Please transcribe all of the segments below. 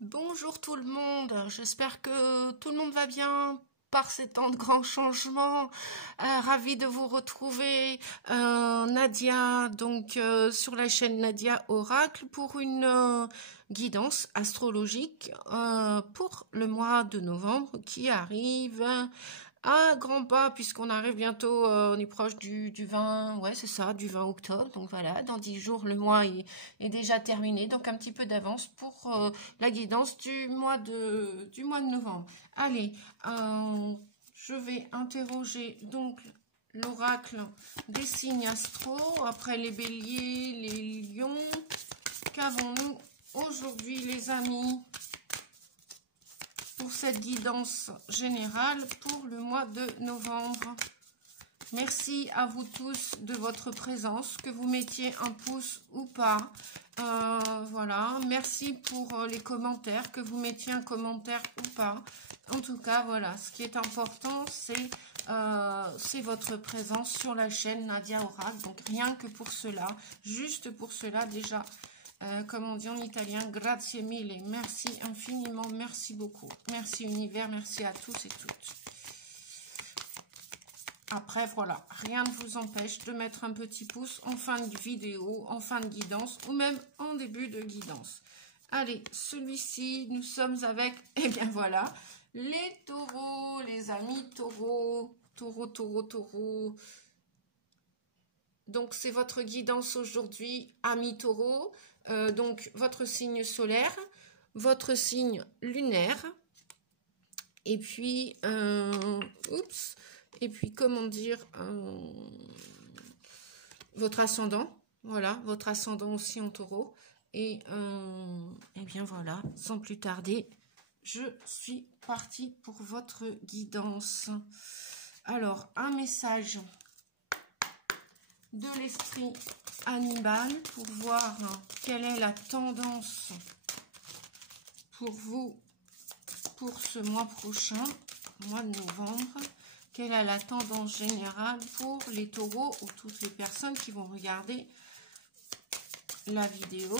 Bonjour tout le monde, j'espère que tout le monde va bien par ces temps de grands changements. Ravie de vous retrouver, Nadia, donc sur la chaîne Nadia Oracle pour une guidance astrologique pour le mois de novembre qui arrive à grands pas puisqu'on arrive bientôt, on est proche du 20, ouais c'est ça, du 20 octobre. Donc voilà, dans 10 jours le mois est déjà terminé, donc un petit peu d'avance pour la guidance du mois de novembre. Allez, je vais interroger donc l'oracle des signes astro, après les béliers, les lions. Qu'avons-nous aujourd'hui les amis pour cette guidance générale pour le mois de novembre? Merci à vous tous de votre présence, que vous mettiez un pouce ou pas. Voilà, merci pour les commentaires, que vous mettiez un commentaire ou pas. En tout cas, voilà, ce qui est important, c'est votre présence sur la chaîne Nadia Oracle. Donc rien que pour cela, juste pour cela déjà, comme on dit en italien, grazie mille, merci infiniment, merci beaucoup. Merci univers, merci à tous et toutes. Après, voilà, rien ne vous empêche de mettre un petit pouce en fin de vidéo, en fin de guidance ou même en début de guidance. Allez, celui-ci, nous sommes avec, eh bien voilà, les taureaux, les amis taureaux, taureaux. Donc, c'est votre guidance aujourd'hui, amis taureaux. Donc, votre signe solaire, votre signe lunaire, et puis, et puis, comment dire, votre ascendant, voilà, votre ascendant aussi en taureau. Et bien voilà, sans plus tarder, je suis partie pour votre guidance. Alors, un message de l'esprit animal pour voir quelle est la tendance pour vous pour ce mois prochain, mois de novembre. Quelle est la tendance générale pour les taureaux ou toutes les personnes qui vont regarder la vidéo.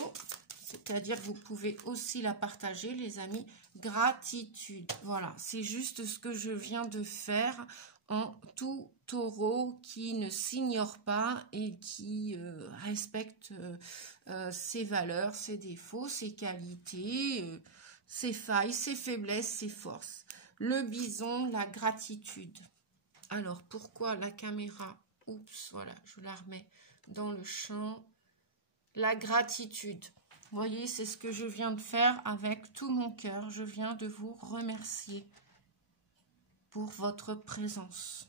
C'est-à-dire que vous pouvez aussi la partager, les amis. Gratitude. Voilà, c'est juste ce que je viens de faire en tout taureau qui ne s'ignore pas et qui respecte ses valeurs, ses défauts, ses qualités, ses failles, ses faiblesses, ses forces. Le bison, la gratitude. Alors, pourquoi la caméra? Oups, voilà, je la remets dans le champ. La gratitude. Vous voyez, c'est ce que je viens de faire avec tout mon cœur. Je viens de vous remercier pour votre présence.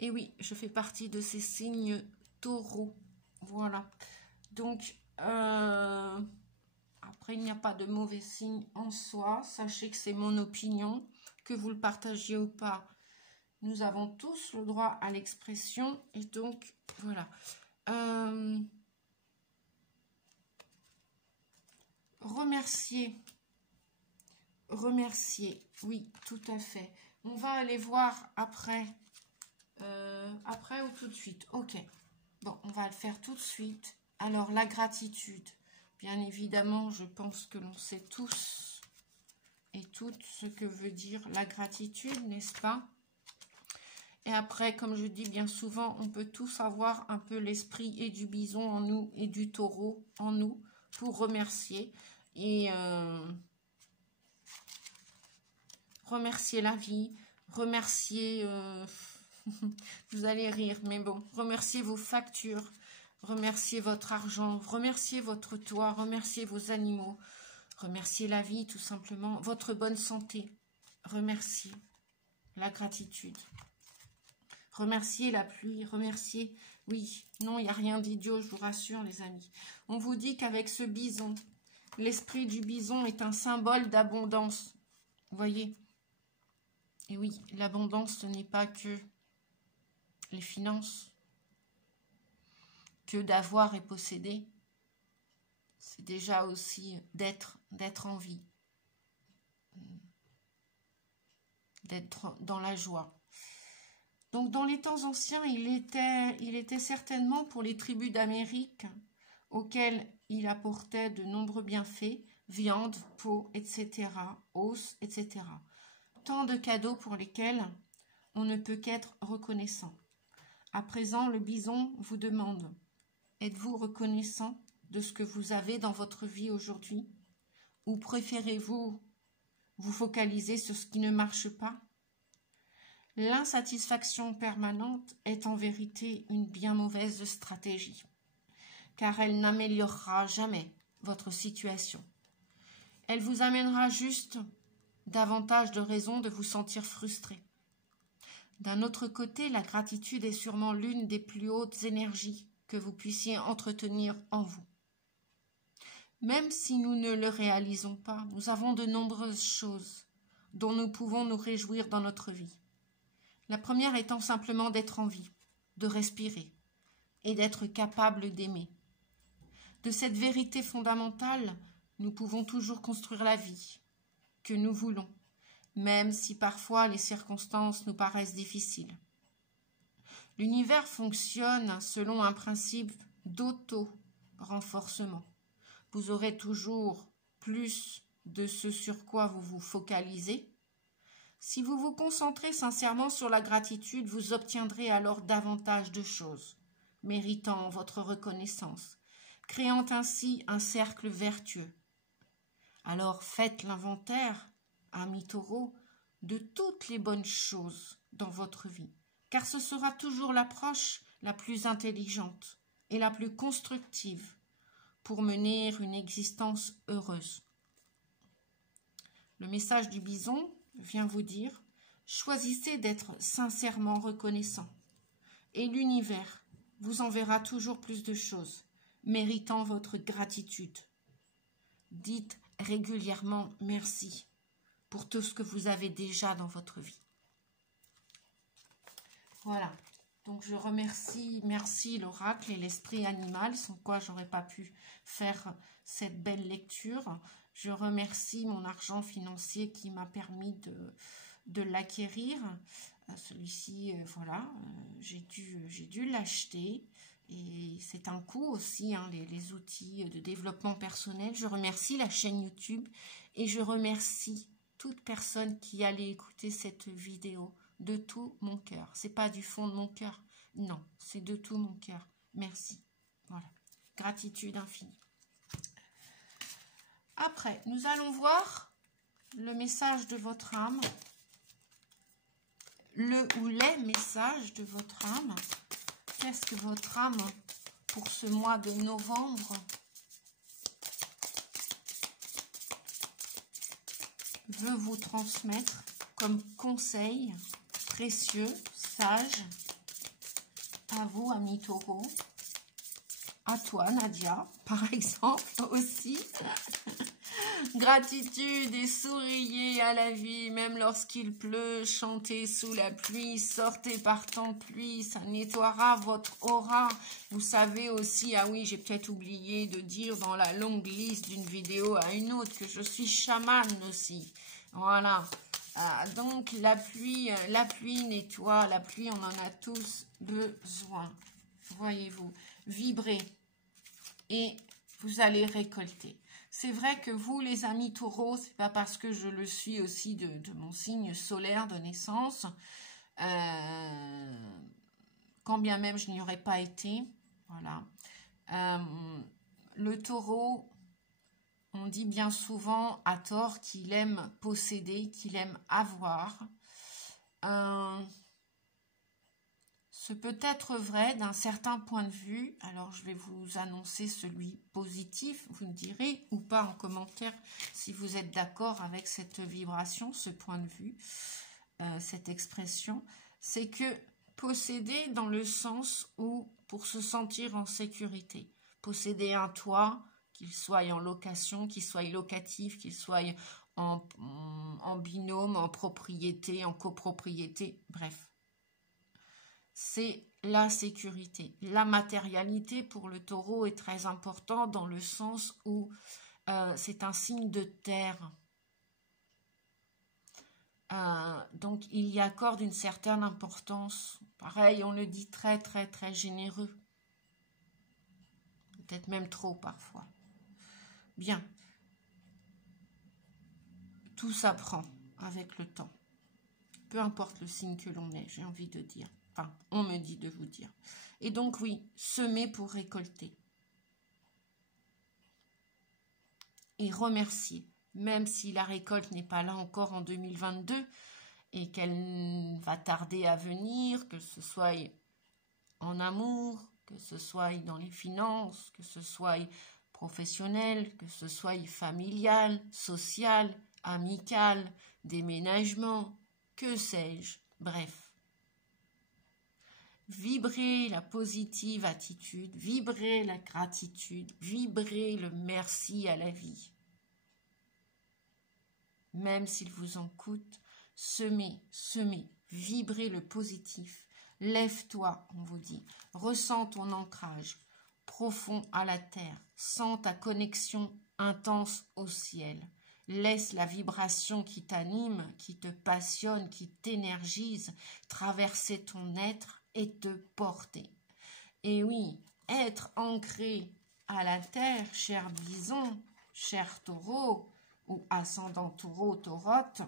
Et oui, je fais partie de ces signes taureaux. Voilà. Donc, après, il n'y a pas de mauvais signe en soi. Sachez que c'est mon opinion. Que vous le partagiez ou pas, nous avons tous le droit à l'expression. Et donc, voilà. Remercier, oui, tout à fait. On va aller voir après, après ou tout de suite. Ok, bon, on va le faire tout de suite. Alors, la gratitude, bien évidemment, je pense que l'on sait tous et toutes ce que veut dire la gratitude, n'est-ce pas? Et après, comme je dis bien souvent, on peut tous avoir un peu l'esprit et du bison en nous et du taureau en nous pour remercier. Et remercier la vie, remercier, vous allez rire, mais bon, remercier vos factures, remercier votre argent, remercier votre toit, remercier vos animaux, remercier la vie tout simplement, votre bonne santé, remercier la gratitude. Remercier la pluie, remercier, oui, non, il n'y a rien d'idiot, je vous rassure les amis. On vous dit qu'avec ce bison, l'esprit du bison est un symbole d'abondance. Vous voyez? Et oui, l'abondance, ce n'est pas que les finances, que d'avoir et posséder. C'est déjà aussi d'être en vie, d'être dans la joie. Donc, dans les temps anciens, il était certainement pour les tribus d'Amérique auquel il apportait de nombreux bienfaits, viande, peau, etc., os, etc. Tant de cadeaux pour lesquels on ne peut qu'être reconnaissant. À présent, le bison vous demande, êtes-vous reconnaissant de ce que vous avez dans votre vie aujourd'hui? Ou préférez-vous vous focaliser sur ce qui ne marche pas? L'insatisfaction permanente est en vérité une bien mauvaise stratégie, car elle n'améliorera jamais votre situation. Elle vous amènera juste davantage de raisons de vous sentir frustré. D'un autre côté, la gratitude est sûrement l'une des plus hautes énergies que vous puissiez entretenir en vous. Même si nous ne le réalisons pas, nous avons de nombreuses choses dont nous pouvons nous réjouir dans notre vie. La première étant simplement d'être en vie, de respirer et d'être capable d'aimer. De cette vérité fondamentale, nous pouvons toujours construire la vie que nous voulons, même si parfois les circonstances nous paraissent difficiles. L'univers fonctionne selon un principe d'auto-renforcement. Vous aurez toujours plus de ce sur quoi vous vous focalisez. Si vous vous concentrez sincèrement sur la gratitude, vous obtiendrez alors davantage de choses, méritant votre reconnaissance, créant ainsi un cercle vertueux. Alors faites l'inventaire, amis taureaux, de toutes les bonnes choses dans votre vie, car ce sera toujours l'approche la plus intelligente et la plus constructive pour mener une existence heureuse. Le message du bison vient vous dire, choisissez d'être sincèrement reconnaissant, et l'univers vous enverra toujours plus de choses, méritant votre gratitude. Dites régulièrement merci pour tout ce que vous avez déjà dans votre vie. Voilà, donc je merci l'oracle et l'esprit animal, sans quoi j'aurais pas pu faire cette belle lecture. Je remercie mon argent financier qui m'a permis de l'acquérir. Celui-ci, voilà, j'ai dû l'acheter. Et c'est un coût aussi, hein, les outils de développement personnel. Je remercie la chaîne YouTube et je remercie toute personne qui allait écouter cette vidéo de tout mon cœur. C'est pas du fond de mon cœur, non, c'est de tout mon cœur. Merci. Voilà, gratitude infinie. Après, nous allons voir le message de votre âme, le ou les messages de votre âme. Qu'est-ce que votre âme, pour ce mois de novembre, veut vous transmettre comme conseil précieux, sage, à vous, amis taureaux, à toi, Nadia, par exemple, aussi. Gratitude et souriez à la vie, même lorsqu'il pleut, chantez sous la pluie, sortez par temps de pluie, ça nettoiera votre aura. Vous savez aussi, ah oui, j'ai peut-être oublié de dire dans la longue liste d'une vidéo à une autre que je suis chamane aussi. Voilà. Donc la pluie nettoie, la pluie on en a tous besoin. Voyez-vous, vibrez et vous allez récolter. C'est vrai que vous, les amis taureaux, c'est pas parce que je le suis aussi de mon signe solaire de naissance, quand bien même je n'y aurais pas été, voilà. Le taureau, on dit bien souvent à tort qu'il aime posséder, qu'il aime avoir. Ce peut être vrai d'un certain point de vue. Alors, je vais vous annoncer celui positif. Vous me direz ou pas en commentaire si vous êtes d'accord avec cette vibration, ce point de vue, cette expression. C'est que posséder dans le sens où, pour se sentir en sécurité, posséder un toit, qu'il soit en location, qu'il soit locatif, qu'il soit en binôme, en propriété, en copropriété, bref. C'est la sécurité. La matérialité pour le taureau est très important dans le sens où c'est un signe de terre. Donc, il y accorde une certaine importance. Pareil, on le dit très, très, très généreux. peut-être même trop parfois. Bien. Tout s'apprend avec le temps. Peu importe le signe que l'on est, j'ai envie de dire. Enfin, on me dit de vous dire. Et donc oui, semer pour récolter. Et remercier. Même si la récolte n'est pas là encore en 2022 et qu'elle va tarder à venir, que ce soit en amour, que ce soit dans les finances, que ce soit professionnel, que ce soit familial, social, amical, déménagement, que sais-je, bref. Vibrez la positive attitude, vibrez la gratitude, vibrez le merci à la vie. Même s'il vous en coûte, semez, vibrez le positif. Lève-toi, on vous dit. Ressens ton ancrage profond à la terre. Sens ta connexion intense au ciel. Laisse la vibration qui t'anime, qui te passionne, qui t'énergise, traverser ton être et te porter. Et oui, être ancré à la terre, cher bison, cher taureau, ou ascendant taureau, taurote,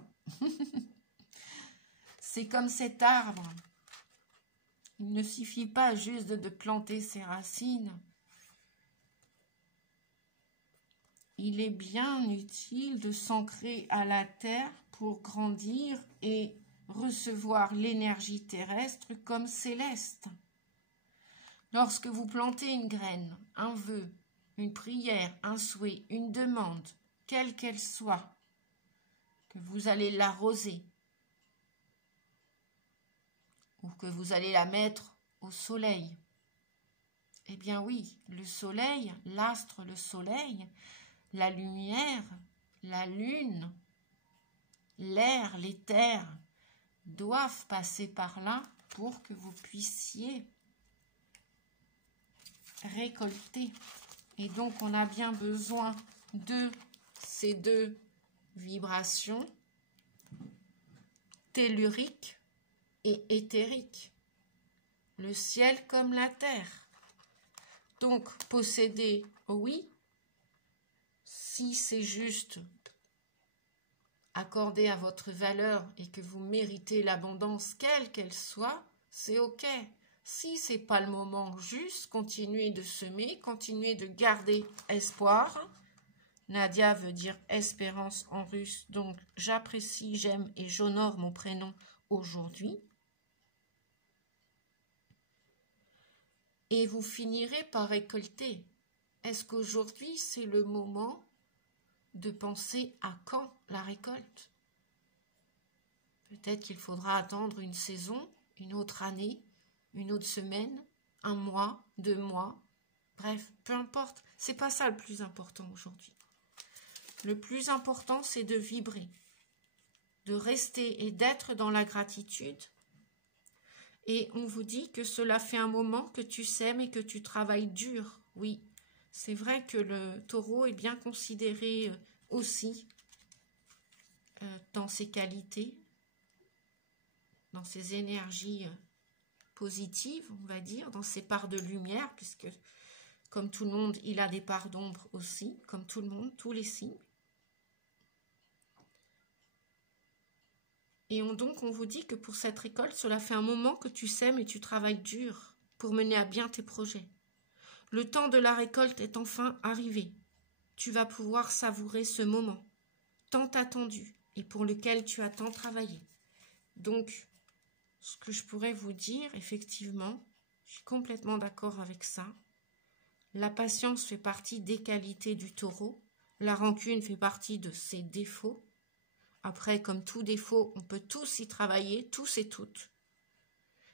c'est comme cet arbre. Il ne suffit pas juste de planter ses racines. Il est bien utile de s'ancrer à la terre pour grandir et recevoir l'énergie terrestre comme céleste. Lorsque vous plantez une graine, un vœu, une prière, un souhait, une demande, quelle qu'elle soit, que vous allez l'arroser ou que vous allez la mettre au soleil, eh bien oui, le soleil, l'astre, le soleil, la lumière, la lune, l'air, l'éther doivent passer par là pour que vous puissiez récolter. Et donc, on a bien besoin de ces deux vibrations, telluriques et éthériques. Le ciel comme la terre. Donc, posséder, oui, si c'est juste accordé à votre valeur et que vous méritez l'abondance, quelle qu'elle soit, c'est ok. Si c'est pas le moment juste, continuez de semer, continuez de garder espoir. Nadia veut dire espérance en russe, donc j'apprécie, j'aime et j'honore mon prénom aujourd'hui. Et vous finirez par récolter. Est-ce qu'aujourd'hui c'est le moment de penser à quand la récolte? Peut-être qu'il faudra attendre une saison, une autre année, une autre semaine, un mois, 2 mois. Bref, peu importe. C'est pas ça le plus important aujourd'hui. Le plus important, c'est de vibrer, de rester et d'être dans la gratitude. Et on vous dit que cela fait un moment que tu sèmes et que tu travailles dur. Oui, c'est vrai que le taureau est bien considéré aussi dans ses qualités, dans ses énergies positives, on va dire, dans ses parts de lumière, puisque comme tout le monde, il a des parts d'ombre aussi, comme tout le monde, tous les signes. Et donc, on vous dit que pour cette récolte, cela fait un moment que tu sèmes et tu travailles dur pour mener à bien tes projets. Le temps de la récolte est enfin arrivé. Tu vas pouvoir savourer ce moment, tant attendu et pour lequel tu as tant travaillé. Donc, ce que je pourrais vous dire, effectivement, je suis complètement d'accord avec ça. La patience fait partie des qualités du taureau. La rancune fait partie de ses défauts. Après, comme tout défaut, on peut tous y travailler, tous et toutes.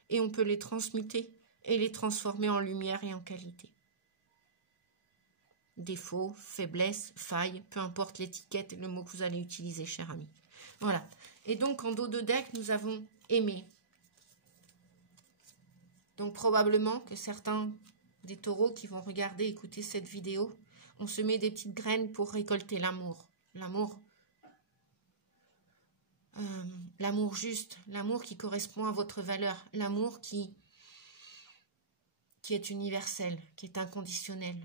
Et on peut les transmuter et les transformer en lumière et en qualité. Défaut, faiblesse, faille, peu importe l'étiquette et le mot que vous allez utiliser, cher ami. Voilà. Et donc, en dos de deck, nous avons aimé. Donc, probablement que certains des taureaux qui vont regarder, écouter cette vidéo, on se met des petites graines pour récolter l'amour. L'amour juste, l'amour qui correspond à votre valeur, l'amour qui est universel, qui est inconditionnel.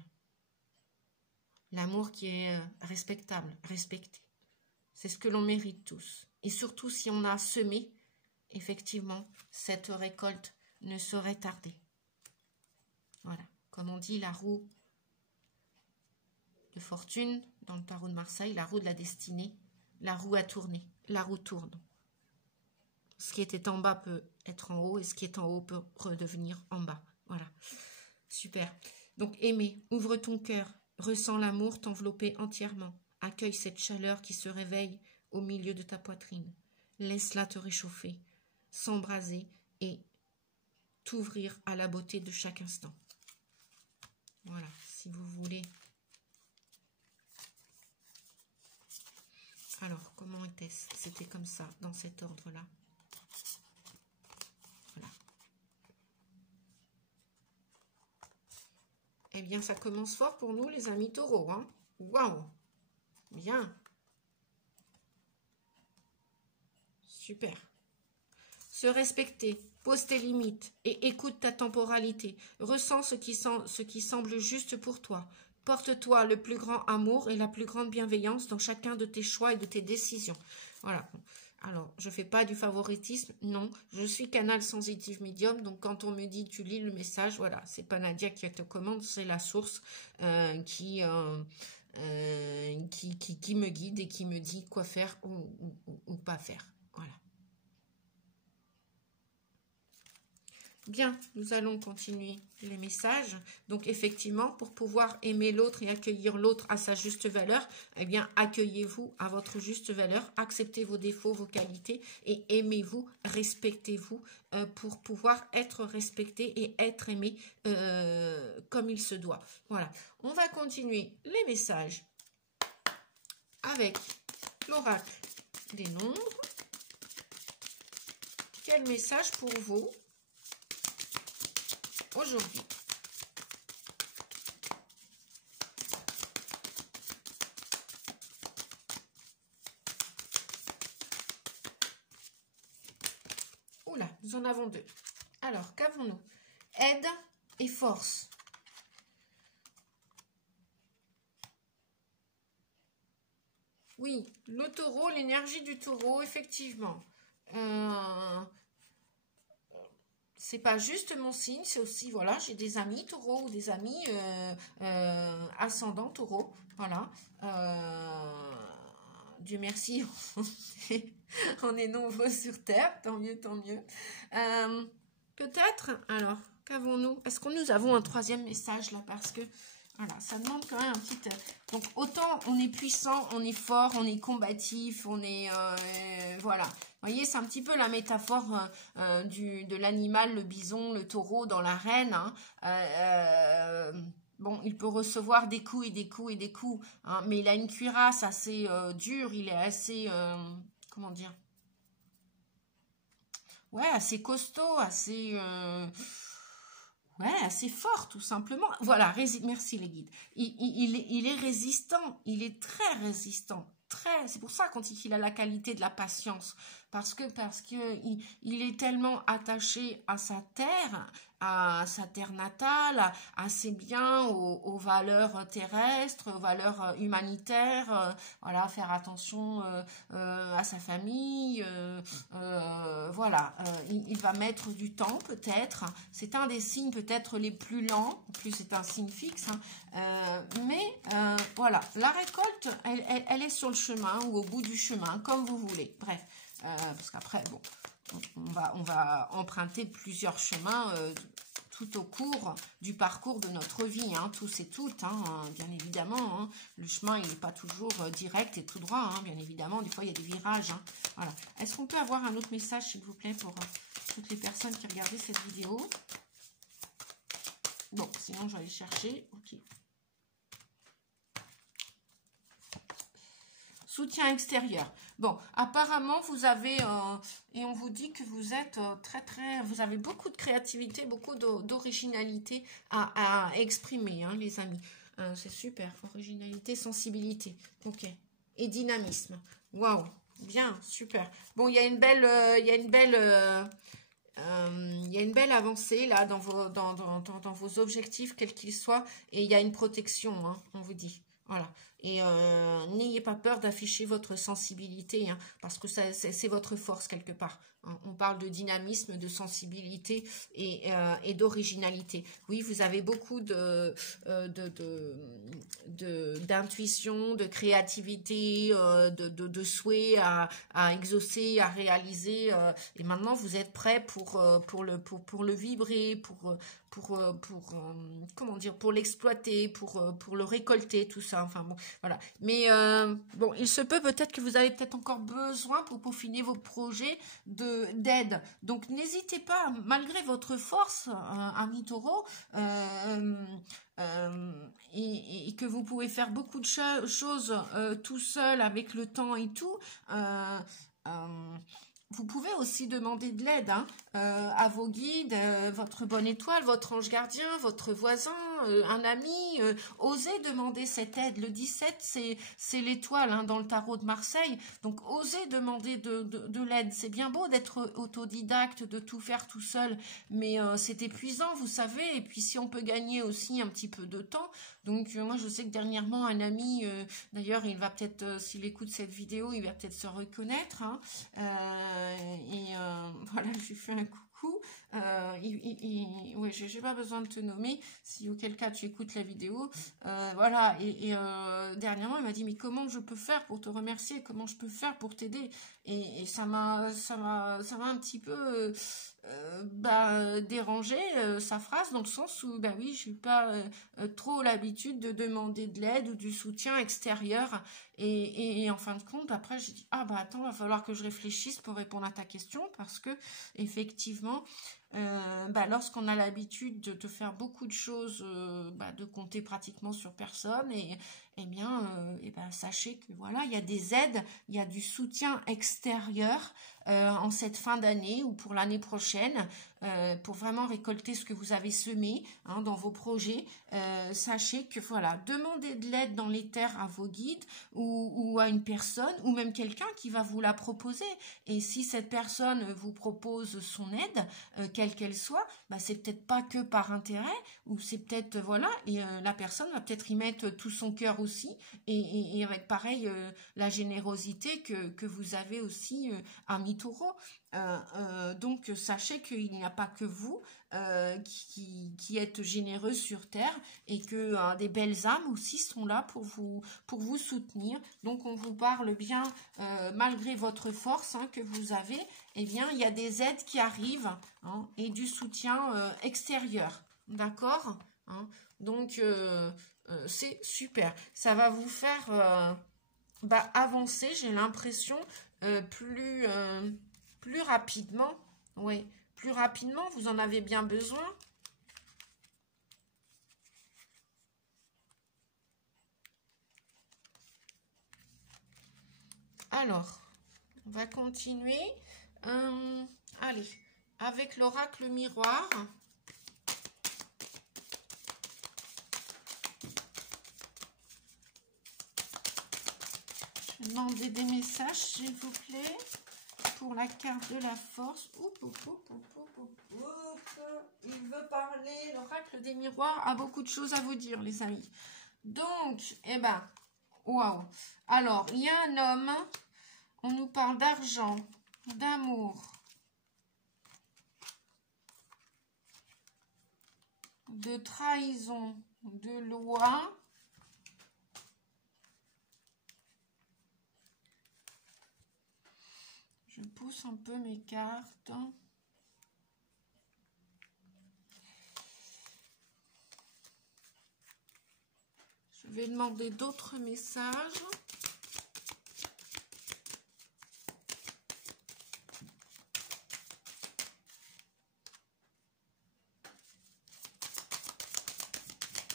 L'amour qui est respectable, respecté. C'est ce que l'on mérite tous. Et surtout si on a semé, effectivement, cette récolte ne saurait tarder. Voilà, comme on dit, la roue de fortune, dans le tarot de Marseille, la roue de la destinée, la roue a tourné, la roue tourne. Ce qui était en bas peut être en haut et ce qui est en haut peut redevenir en bas. Voilà, super. Donc aimer, ouvre ton cœur, ressens l'amour t'envelopper entièrement. Accueille cette chaleur qui se réveille au milieu de ta poitrine. Laisse-la te réchauffer, s'embraser et t'ouvrir à la beauté de chaque instant. Voilà, si vous voulez. Alors, comment était-ce? C'était comme ça, dans cet ordre-là. Voilà. Eh bien, ça commence fort pour nous, les amis taureaux. Hein. Waouh! Bien. Super. Se respecter, pose tes limites et écoute ta temporalité. Ressens ce qui semble juste pour toi. Porte-toi le plus grand amour et la plus grande bienveillance dans chacun de tes choix et de tes décisions. Voilà. Alors, je ne fais pas du favoritisme, non. Je suis canal sensitive médium, donc quand on me dit tu lis le message, voilà, c'est pas Nadia qui te commande, c'est la source qui me guide et qui me dit quoi faire ou pas faire. Voilà. Bien, nous allons continuer les messages. Donc, effectivement, pour pouvoir aimer l'autre et accueillir l'autre à sa juste valeur, eh bien, accueillez-vous à votre juste valeur, acceptez vos défauts, vos qualités et aimez-vous, respectez-vous pour pouvoir être respecté et être aimé comme il se doit. Voilà, on va continuer les messages avec l'oracle des nombres. Quel message pour vous aujourd'hui? Oula, nous en avons deux. Alors, qu'avons-nous? Aide et force. Oui, le taureau, l'énergie du taureau, effectivement. C'est pas juste mon signe, c'est aussi, voilà, j'ai des amis taureaux ou des amis ascendants taureaux. Voilà. Dieu merci, on est nombreux sur Terre, tant mieux, tant mieux. Peut-être, alors, qu'avons-nous? Est-ce que nous avons un troisième message là? Parce que, voilà, ça demande quand même un petit... Donc, autant on est puissant, on est fort, on est combatif, on est... voilà. Vous voyez, c'est un petit peu la métaphore de l'animal, le bison, le taureau dans l'arène. Hein. Bon, il peut recevoir des coups et des coups et des coups, hein, mais il a une cuirasse assez dure, il est assez... comment dire? Ouais, assez costaud, assez... ouais, assez fort, tout simplement. Voilà, merci les guides. Il est résistant, il est très résistant. C'est pour ça qu'on dit qu'il a la qualité de la patience. Parce que il est tellement attaché à sa terre natale, à ses biens, aux valeurs terrestres, aux valeurs humanitaires, voilà, faire attention à sa famille, voilà, il va mettre du temps peut-être, c'est un des signes peut-être les plus lents, en plus c'est un signe fixe, hein, mais voilà, la récolte, elle est sur le chemin ou au bout du chemin, comme vous voulez, bref. Parce qu'après, bon, on va emprunter plusieurs chemins tout au cours du parcours de notre vie, hein, tous et toutes, hein, bien évidemment. Hein, le chemin, il n'est pas toujours direct et tout droit, hein, bien évidemment. Des fois, il y a des virages. Hein, voilà. Est-ce qu'on peut avoir un autre message, s'il vous plaît, pour toutes les personnes qui regardaient cette vidéo? Bon, sinon, je vais aller chercher. Ok. Soutien extérieur. Bon, apparemment, vous avez, et on vous dit que vous êtes vous avez beaucoup de créativité, beaucoup d'originalité à exprimer, hein, les amis. C'est super, originalité, sensibilité. Ok. Et dynamisme. Waouh, bien, super. Bon, il y a une belle avancée là dans vos objectifs, quels qu'ils soient, et il y a une protection, hein, on vous dit. Voilà. Et n'ayez pas peur d'afficher votre sensibilité, hein, parce que c'est votre force quelque part. Hein. On parle de dynamisme, de sensibilité et d'originalité. Oui, vous avez beaucoup d'intuition, de créativité, de souhait à exaucer, à réaliser. Et maintenant, vous êtes prêt pour le vibrer, comment dire, pour l'exploiter, pour le récolter, tout ça. Enfin bon, voilà. Mais bon, il se peut peut-être que vous avez peut-être encore besoin pour peaufiner vos projets d'aide. Donc n'hésitez pas, malgré votre force, ami Taureau, et que vous pouvez faire beaucoup de choses tout seul avec le temps et tout. Vous pouvez aussi demander de l'aide, hein, à vos guides, votre bonne étoile, votre ange gardien, votre voisin, un ami. Osez demander cette aide. Le 17, c'est l'étoile, hein, dans le tarot de Marseille. Donc, osez demander de l'aide. C'est bien beau d'être autodidacte, de tout faire tout seul, mais c'est épuisant, vous savez. Et puis, si on peut gagner aussi un petit peu de temps. Donc, moi, je sais que dernièrement, un ami, d'ailleurs, il va peut-être, s'il écoute cette vidéo, il va peut-être se reconnaître, hein, voilà, je lui fais un coucou. Ouais, j'ai pas besoin de te nommer, si auquel cas tu écoutes la vidéo. Voilà, dernièrement, il m'a dit, mais comment je peux faire pour te remercier? Comment je peux faire pour t'aider? Et ça m'a un petit peu dérangé, sa phrase, dans le sens où, bah oui, je n'ai pas trop l'habitude de demander de l'aide ou du soutien extérieur. Et en fin de compte, après, j'ai dit, ah bah attends, va falloir que je réfléchisse pour répondre à ta question, parce que effectivement, lorsqu'on a l'habitude de faire beaucoup de choses, de compter pratiquement sur personne, sachez que voilà, il y a des aides, il y a du soutien extérieur en cette fin d'année ou pour l'année prochaine, pour vraiment récolter ce que vous avez semé, hein, dans vos projets. Sachez que voilà, demandez de l'aide dans les terres à vos guides ou à une personne ou même quelqu'un qui va vous la proposer. Et si cette personne vous propose son aide, quelle qu'elle soit, c'est peut-être pas que par intérêt, ou c'est peut-être voilà, et la personne va peut-être y mettre tout son cœur aussi, et avec pareil la générosité que vous avez aussi, ami Taureau. Donc sachez qu'il n'y a pas que vous qui êtes généreux sur terre, et que des belles âmes aussi sont là pour vous soutenir. Donc on vous parle bien, malgré votre force, hein, que vous avez, eh bien il y a des aides qui arrivent, hein, et du soutien extérieur, d'accord, hein. Donc c'est super, ça va vous faire avancer, j'ai l'impression, plus rapidement. Oui, plus rapidement, vous en avez bien besoin. Alors, on va continuer. Allez, avec l'oracle miroir. Je vais demander des messages, s'il vous plaît, pour la carte de la force. Il veut parler. L'oracle des miroirs a beaucoup de choses à vous dire, les amis. Donc, waouh. Alors, il y a un homme. On nous parle d'argent, d'amour, de trahison, de loi. Je pousse un peu mes cartes. Je vais demander d'autres messages.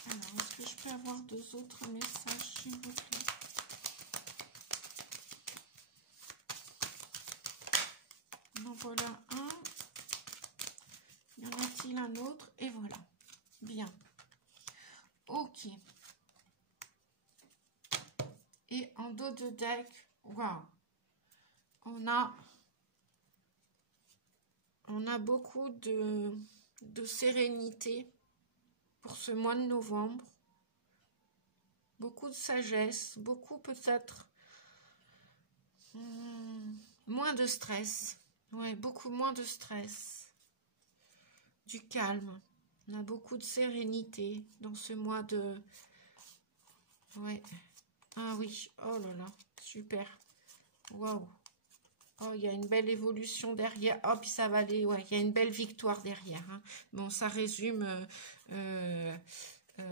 Alors, est-ce que je peux avoir deux autres messages, s'il vous plaît? En voilà un. Y en a-t-il un autre? Et voilà. Bien. Ok. Et en dos de deck, waouh, on a beaucoup de sérénité pour ce mois de novembre. beaucoup de sagesse, beaucoup peut-être moins de stress. Ouais, beaucoup moins de stress. Du calme. On a beaucoup de sérénité dans ce mois de... Ouais. Ah oui, oh là là, super. Waouh. Oh, il y a une belle évolution derrière. Oh, puis ça va aller, ouais, il y a une belle victoire derrière. Hein. Bon, ça résume,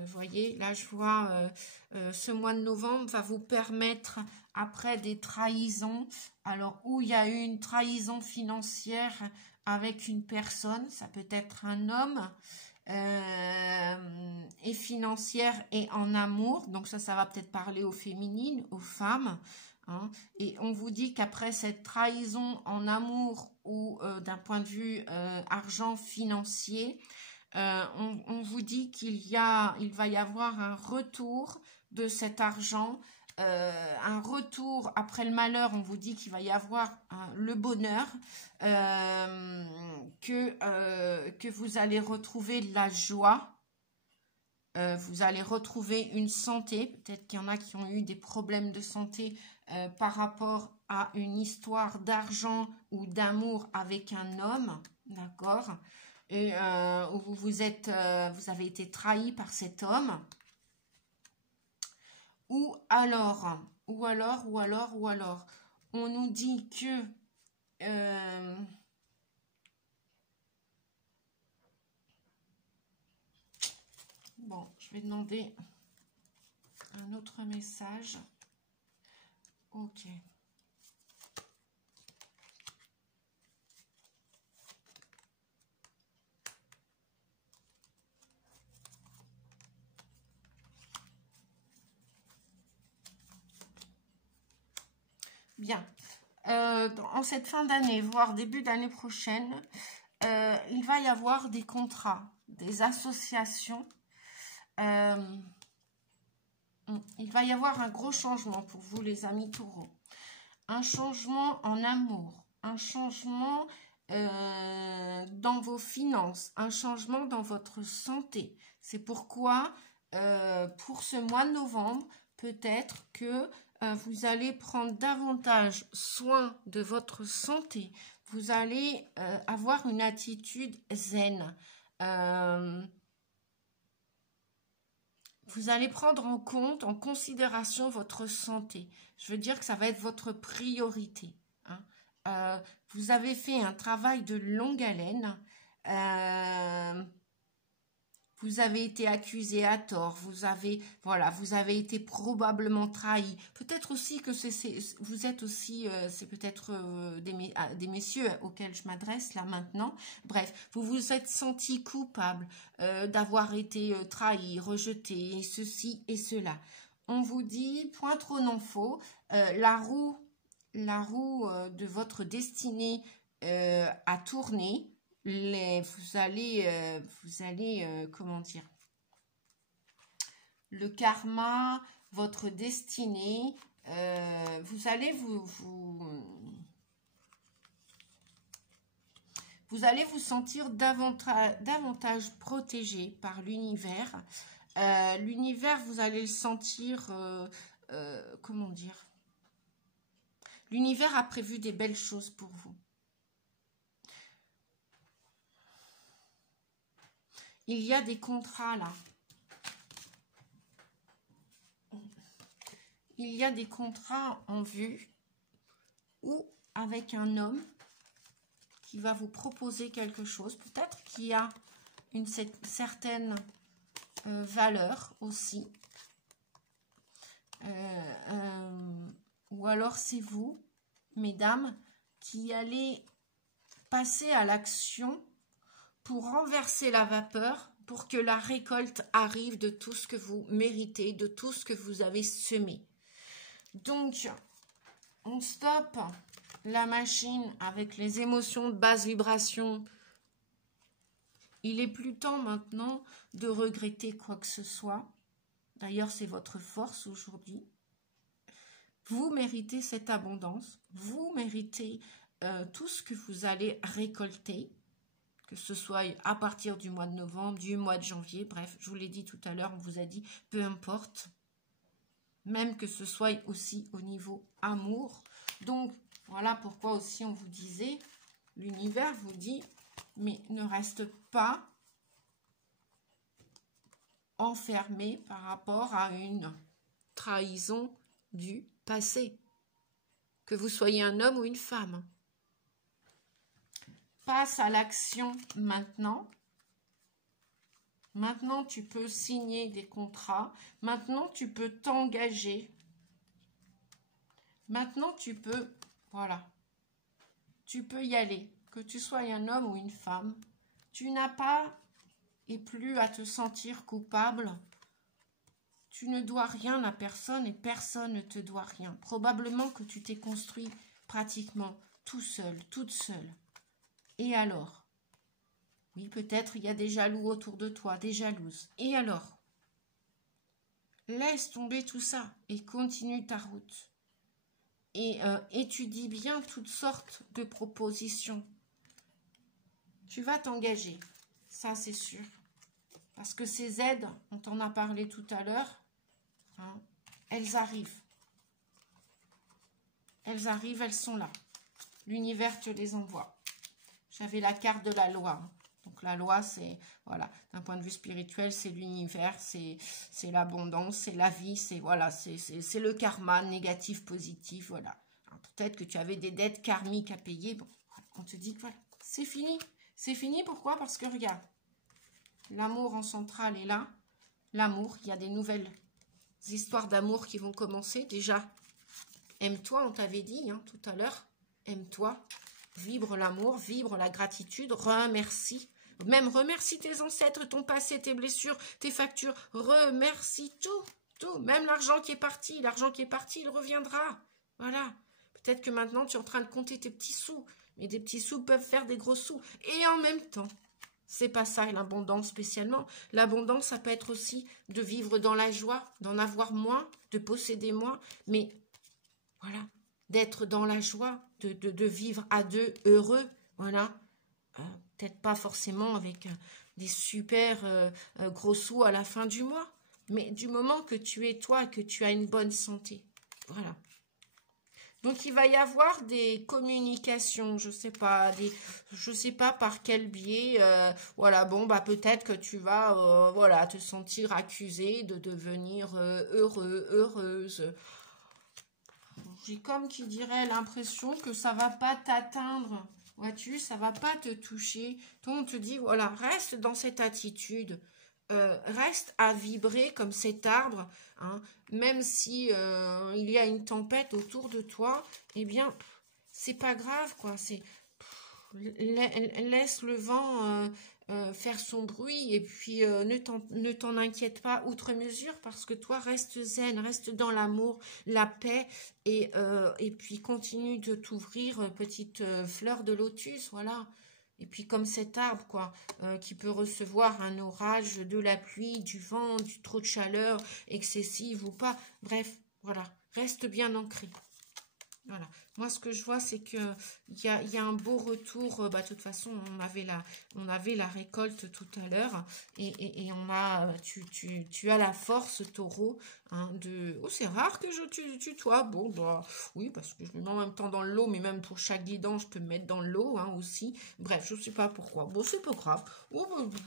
voyez, là je vois, ce mois de novembre va vous permettre, après des trahisons, alors où il y a eu une trahison financière avec une personne, ça peut être un homme, et financière et en amour, donc ça va peut-être parler aux féminines, aux femmes, hein, et on vous dit qu'après cette trahison en amour ou d'un point de vue argent financier, on vous dit il va y avoir un retour de cet argent, un retour après le malheur. On vous dit qu'il va y avoir le bonheur, que vous allez retrouver de la joie, vous allez retrouver une santé. Peut-être qu'il y en a qui ont eu des problèmes de santé par rapport à une histoire d'argent ou d'amour avec un homme, d'accord, et où vous avez été trahi par cet homme, ou alors, on nous dit que bon, je vais demander un autre message. Ok. Bien. En cette fin d'année, voire début d'année prochaine, il va y avoir des contrats, des associations. Il va y avoir un gros changement pour vous, les amis taureaux. Un changement en amour, un changement dans vos finances, un changement dans votre santé. C'est pourquoi, pour ce mois de novembre, peut-être que vous allez prendre davantage soin de votre santé. Vous allez avoir une attitude zen. Vous allez prendre en considération votre santé. Je veux dire que ça va être votre priorité. Hein. Vous avez fait un travail de longue haleine. Vous avez été accusé à tort. Vous avez été probablement trahi. Peut-être aussi que vous êtes aussi, c'est peut-être des messieurs auxquels je m'adresse là maintenant. Bref, vous vous êtes senti coupable d'avoir été trahi, rejeté, ceci et cela. On vous dit, point trop non faux, la roue de votre destinée a tourné. Vous allez, comment dire, le karma, votre destinée, vous allez vous allez vous sentir davantage protégé par l'univers. L'univers, vous allez le sentir, comment dire, l'univers a prévu des belles choses pour vous. Il y a des contrats là. Il y a des contrats en vue ou avec un homme qui va vous proposer quelque chose. Peut-être qu'il y a une certaine valeur aussi. Ou alors c'est vous, mesdames, qui allez passer à l'action pour renverser la vapeur, pour que la récolte arrive de tout ce que vous méritez, de tout ce que vous avez semé. Donc, on stoppe la machine avec les émotions de basse vibration. Il est plus temps maintenant de regretter quoi que ce soit. D'ailleurs, c'est votre force aujourd'hui. Vous méritez cette abondance. Vous méritez tout ce que vous allez récolter. Que ce soit à partir du mois de novembre, du mois de janvier, bref, je vous l'ai dit tout à l'heure, on vous a dit, peu importe. même que ce soit aussi au niveau amour. Donc, voilà pourquoi aussi on vous disait, l'univers vous dit, mais ne reste pas enfermé par rapport à une trahison du passé. Que vous soyez un homme ou une femme. Passe à l'action maintenant. Maintenant, tu peux signer des contrats. Maintenant, tu peux t'engager. Maintenant, tu peux, voilà, tu peux y aller. Que tu sois un homme ou une femme, tu n'as pas et plus à te sentir coupable. Tu ne dois rien à personne et personne ne te doit rien. Probablement que tu t'es construit pratiquement tout seul, toute seule. Et alors? Oui, peut-être il y a des jaloux autour de toi, des jalouses. Et alors? Laisse tomber tout ça et continue ta route. Et étudie bien toutes sortes de propositions. Tu vas t'engager, ça c'est sûr. Parce que ces aides, on t'en a parlé tout à l'heure, hein, elles arrivent. Elles arrivent, elles sont là. L'univers te les envoie. J'avais la carte de la loi. Donc la loi, c'est, voilà, d'un point de vue spirituel, c'est l'univers, c'est l'abondance, c'est la vie, c'est voilà, c'est le karma, négatif, positif, voilà. Peut-être que tu avais des dettes karmiques à payer. Bon, on te dit que voilà, c'est fini. C'est fini, pourquoi? Parce que regarde, l'amour en centrale est là. L'amour, il y a des nouvelles histoires d'amour qui vont commencer. Déjà, aime-toi, on t'avait dit hein, tout à l'heure. Aime-toi, vibre l'amour, vibre la gratitude, remercie. Même remercie tes ancêtres, ton passé, tes blessures, tes factures. Remercie tout, tout. Même l'argent qui est parti, il reviendra. Voilà. Peut-être que maintenant, tu es en train de compter tes petits sous. Mais des petits sous peuvent faire des gros sous. Et en même temps, c'est pas ça l'abondance spécialement. L'abondance, ça peut être aussi de vivre dans la joie, d'en avoir moins, de posséder moins. Mais voilà, d'être dans la joie, de vivre à deux, heureux. Voilà. Peut-être pas forcément avec des super gros sous à la fin du mois. Mais du moment que tu es toi, que tu as une bonne santé. Voilà. Donc, il va y avoir des communications, je sais pas par quel biais, voilà, bon, bah, peut-être que tu vas, voilà, te sentir accusé de devenir heureux, heureuse. J'ai comme qui dirait l'impression que ça va pas t'atteindre, vois-tu, ça va pas te toucher. Donc, on te dit, voilà, reste dans cette attitude. Reste à vibrer comme cet arbre, hein, même si il y a une tempête autour de toi, eh bien, c'est pas grave, quoi. Laisse le vent faire son bruit et puis ne t'en inquiète pas outre mesure parce que toi, reste zen, reste dans l'amour, la paix et puis continue de t'ouvrir petite fleur de lotus, voilà. Et puis comme cet arbre, quoi, qui peut recevoir un orage, de la pluie, du vent, trop de chaleur excessive ou pas. Bref, voilà, reste bien ancré. Voilà. Moi, ce que je vois, c'est qu'il y a un beau retour. Bah, de toute façon, on avait la récolte tout à l'heure. Et on a, tu as la force, taureau, hein, de... Oh, c'est rare que je tutoie. Bon, bah, oui, parce que je me mets en même temps dans l'eau, mais même pour chaque guidon, je peux me mettre dans l'eau, hein, aussi. Bref, je ne sais pas pourquoi. Bon, c'est pas grave. Oh, bah,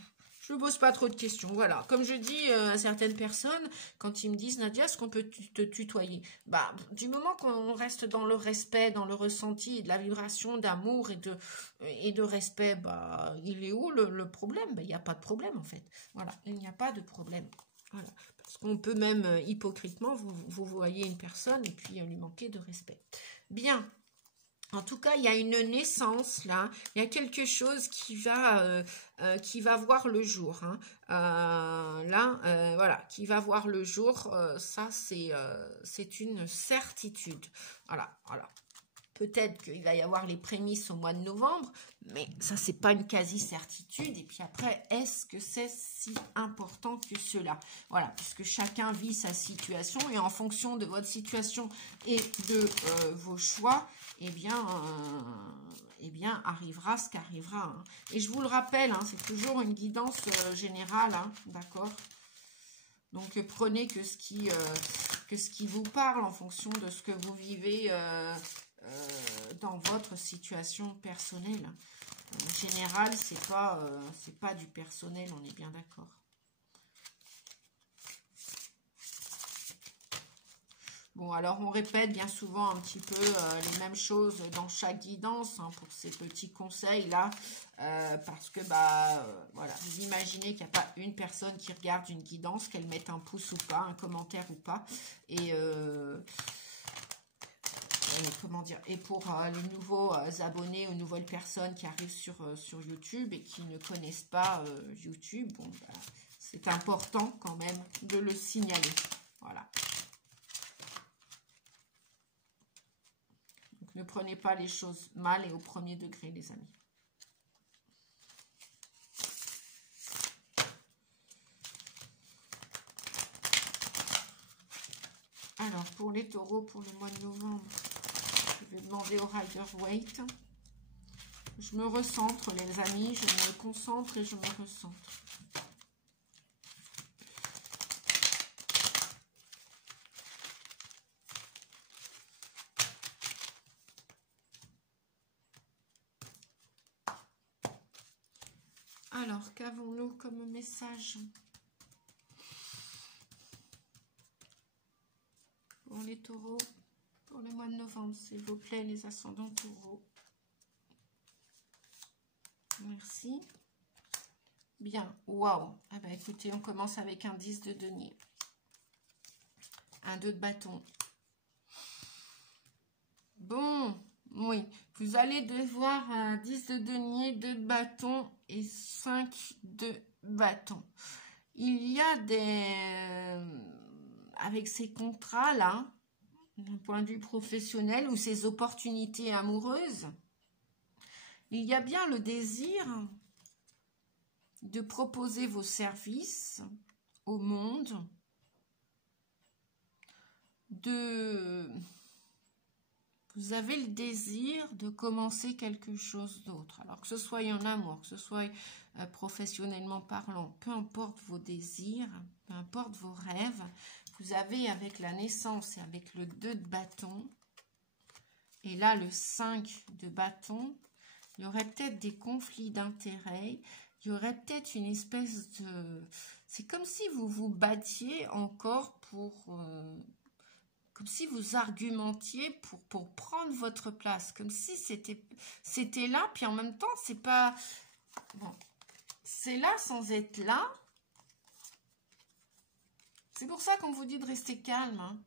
je ne pose pas trop de questions, voilà. Comme je dis à certaines personnes, quand ils me disent, Nadia, est-ce qu'on peut te tutoyer? Bah, du moment qu'on reste dans le respect, dans le ressenti, et de la vibration d'amour et de respect, bah, il est où le problème? Bah, il n'y a pas de problème, en fait. Voilà, il n'y a pas de problème. Voilà. Parce qu'on peut même, hypocritement, vous voyez une personne et puis lui manquer de respect. Bien. En tout cas, il y a une naissance là, il y a quelque chose qui va voir le jour. Hein. Voilà, qui va voir le jour. Ça, c'est une certitude. Voilà, voilà. Peut-être qu'il va y avoir les prémices au mois de novembre, mais ça, c'est pas une quasi-certitude. Et puis après, est-ce que c'est si important que cela? Voilà, puisque chacun vit sa situation et en fonction de votre situation et de vos choix, eh bien, arrivera ce qu'arrivera. Hein. Et je vous le rappelle, hein, c'est toujours une guidance générale, hein, d'accord? Donc, prenez que ce que ce qui vous parle en fonction de ce que vous vivez dans votre situation personnelle. En général, c'est pas du personnel, on est bien d'accord. Bon, alors on répète bien souvent un petit peu les mêmes choses dans chaque guidance hein, pour ces petits conseils-là. Parce que, voilà, vous imaginez qu'il n'y a pas une personne qui regarde une guidance, qu'elle mette un pouce ou pas, un commentaire ou pas. Et comment dire, et pour les nouveaux abonnés ou nouvelles personnes qui arrivent sur YouTube et qui ne connaissent pas YouTube, bon, c'est important quand même de le signaler. Voilà. Donc, ne prenez pas les choses mal et au premier degré, les amis. Alors, pour les taureaux, pour le mois de novembre, je vais demander au Rider-Waite. Je me recentre, les amis. Je me concentre et je me recentre. Alors, qu'avons-nous comme message ? Pour les taureaux, pour le mois de novembre, s'il vous plaît, les ascendants taureaux. Merci. Bien, waouh. Ah bah écoutez, on commence avec un 10 de denier. Un 2 de bâton. Bon, oui, vous allez devoir un 10 de denier, 2 de bâton et 5 de bâton. Il y a des... avec ces contrats-là, d'un point de vue professionnel ou ces opportunités amoureuses, il y a bien le désir de proposer vos services au monde, vous avez le désir de commencer quelque chose d'autre. Alors que ce soit en amour, que ce soit professionnellement parlant, peu importe vos désirs, peu importe vos rêves, vous avez avec la naissance et avec le 2 de bâton, et là le 5 de bâton, il y aurait peut-être des conflits d'intérêts, il y aurait peut-être une espèce de... C'est comme si vous vous battiez encore pour... comme si vous argumentiez pour prendre votre place, comme si c'était là, puis en même temps, c'est pas... Bon, c'est là sans être là. C'est pour ça qu'on vous dit de rester calme. Hein.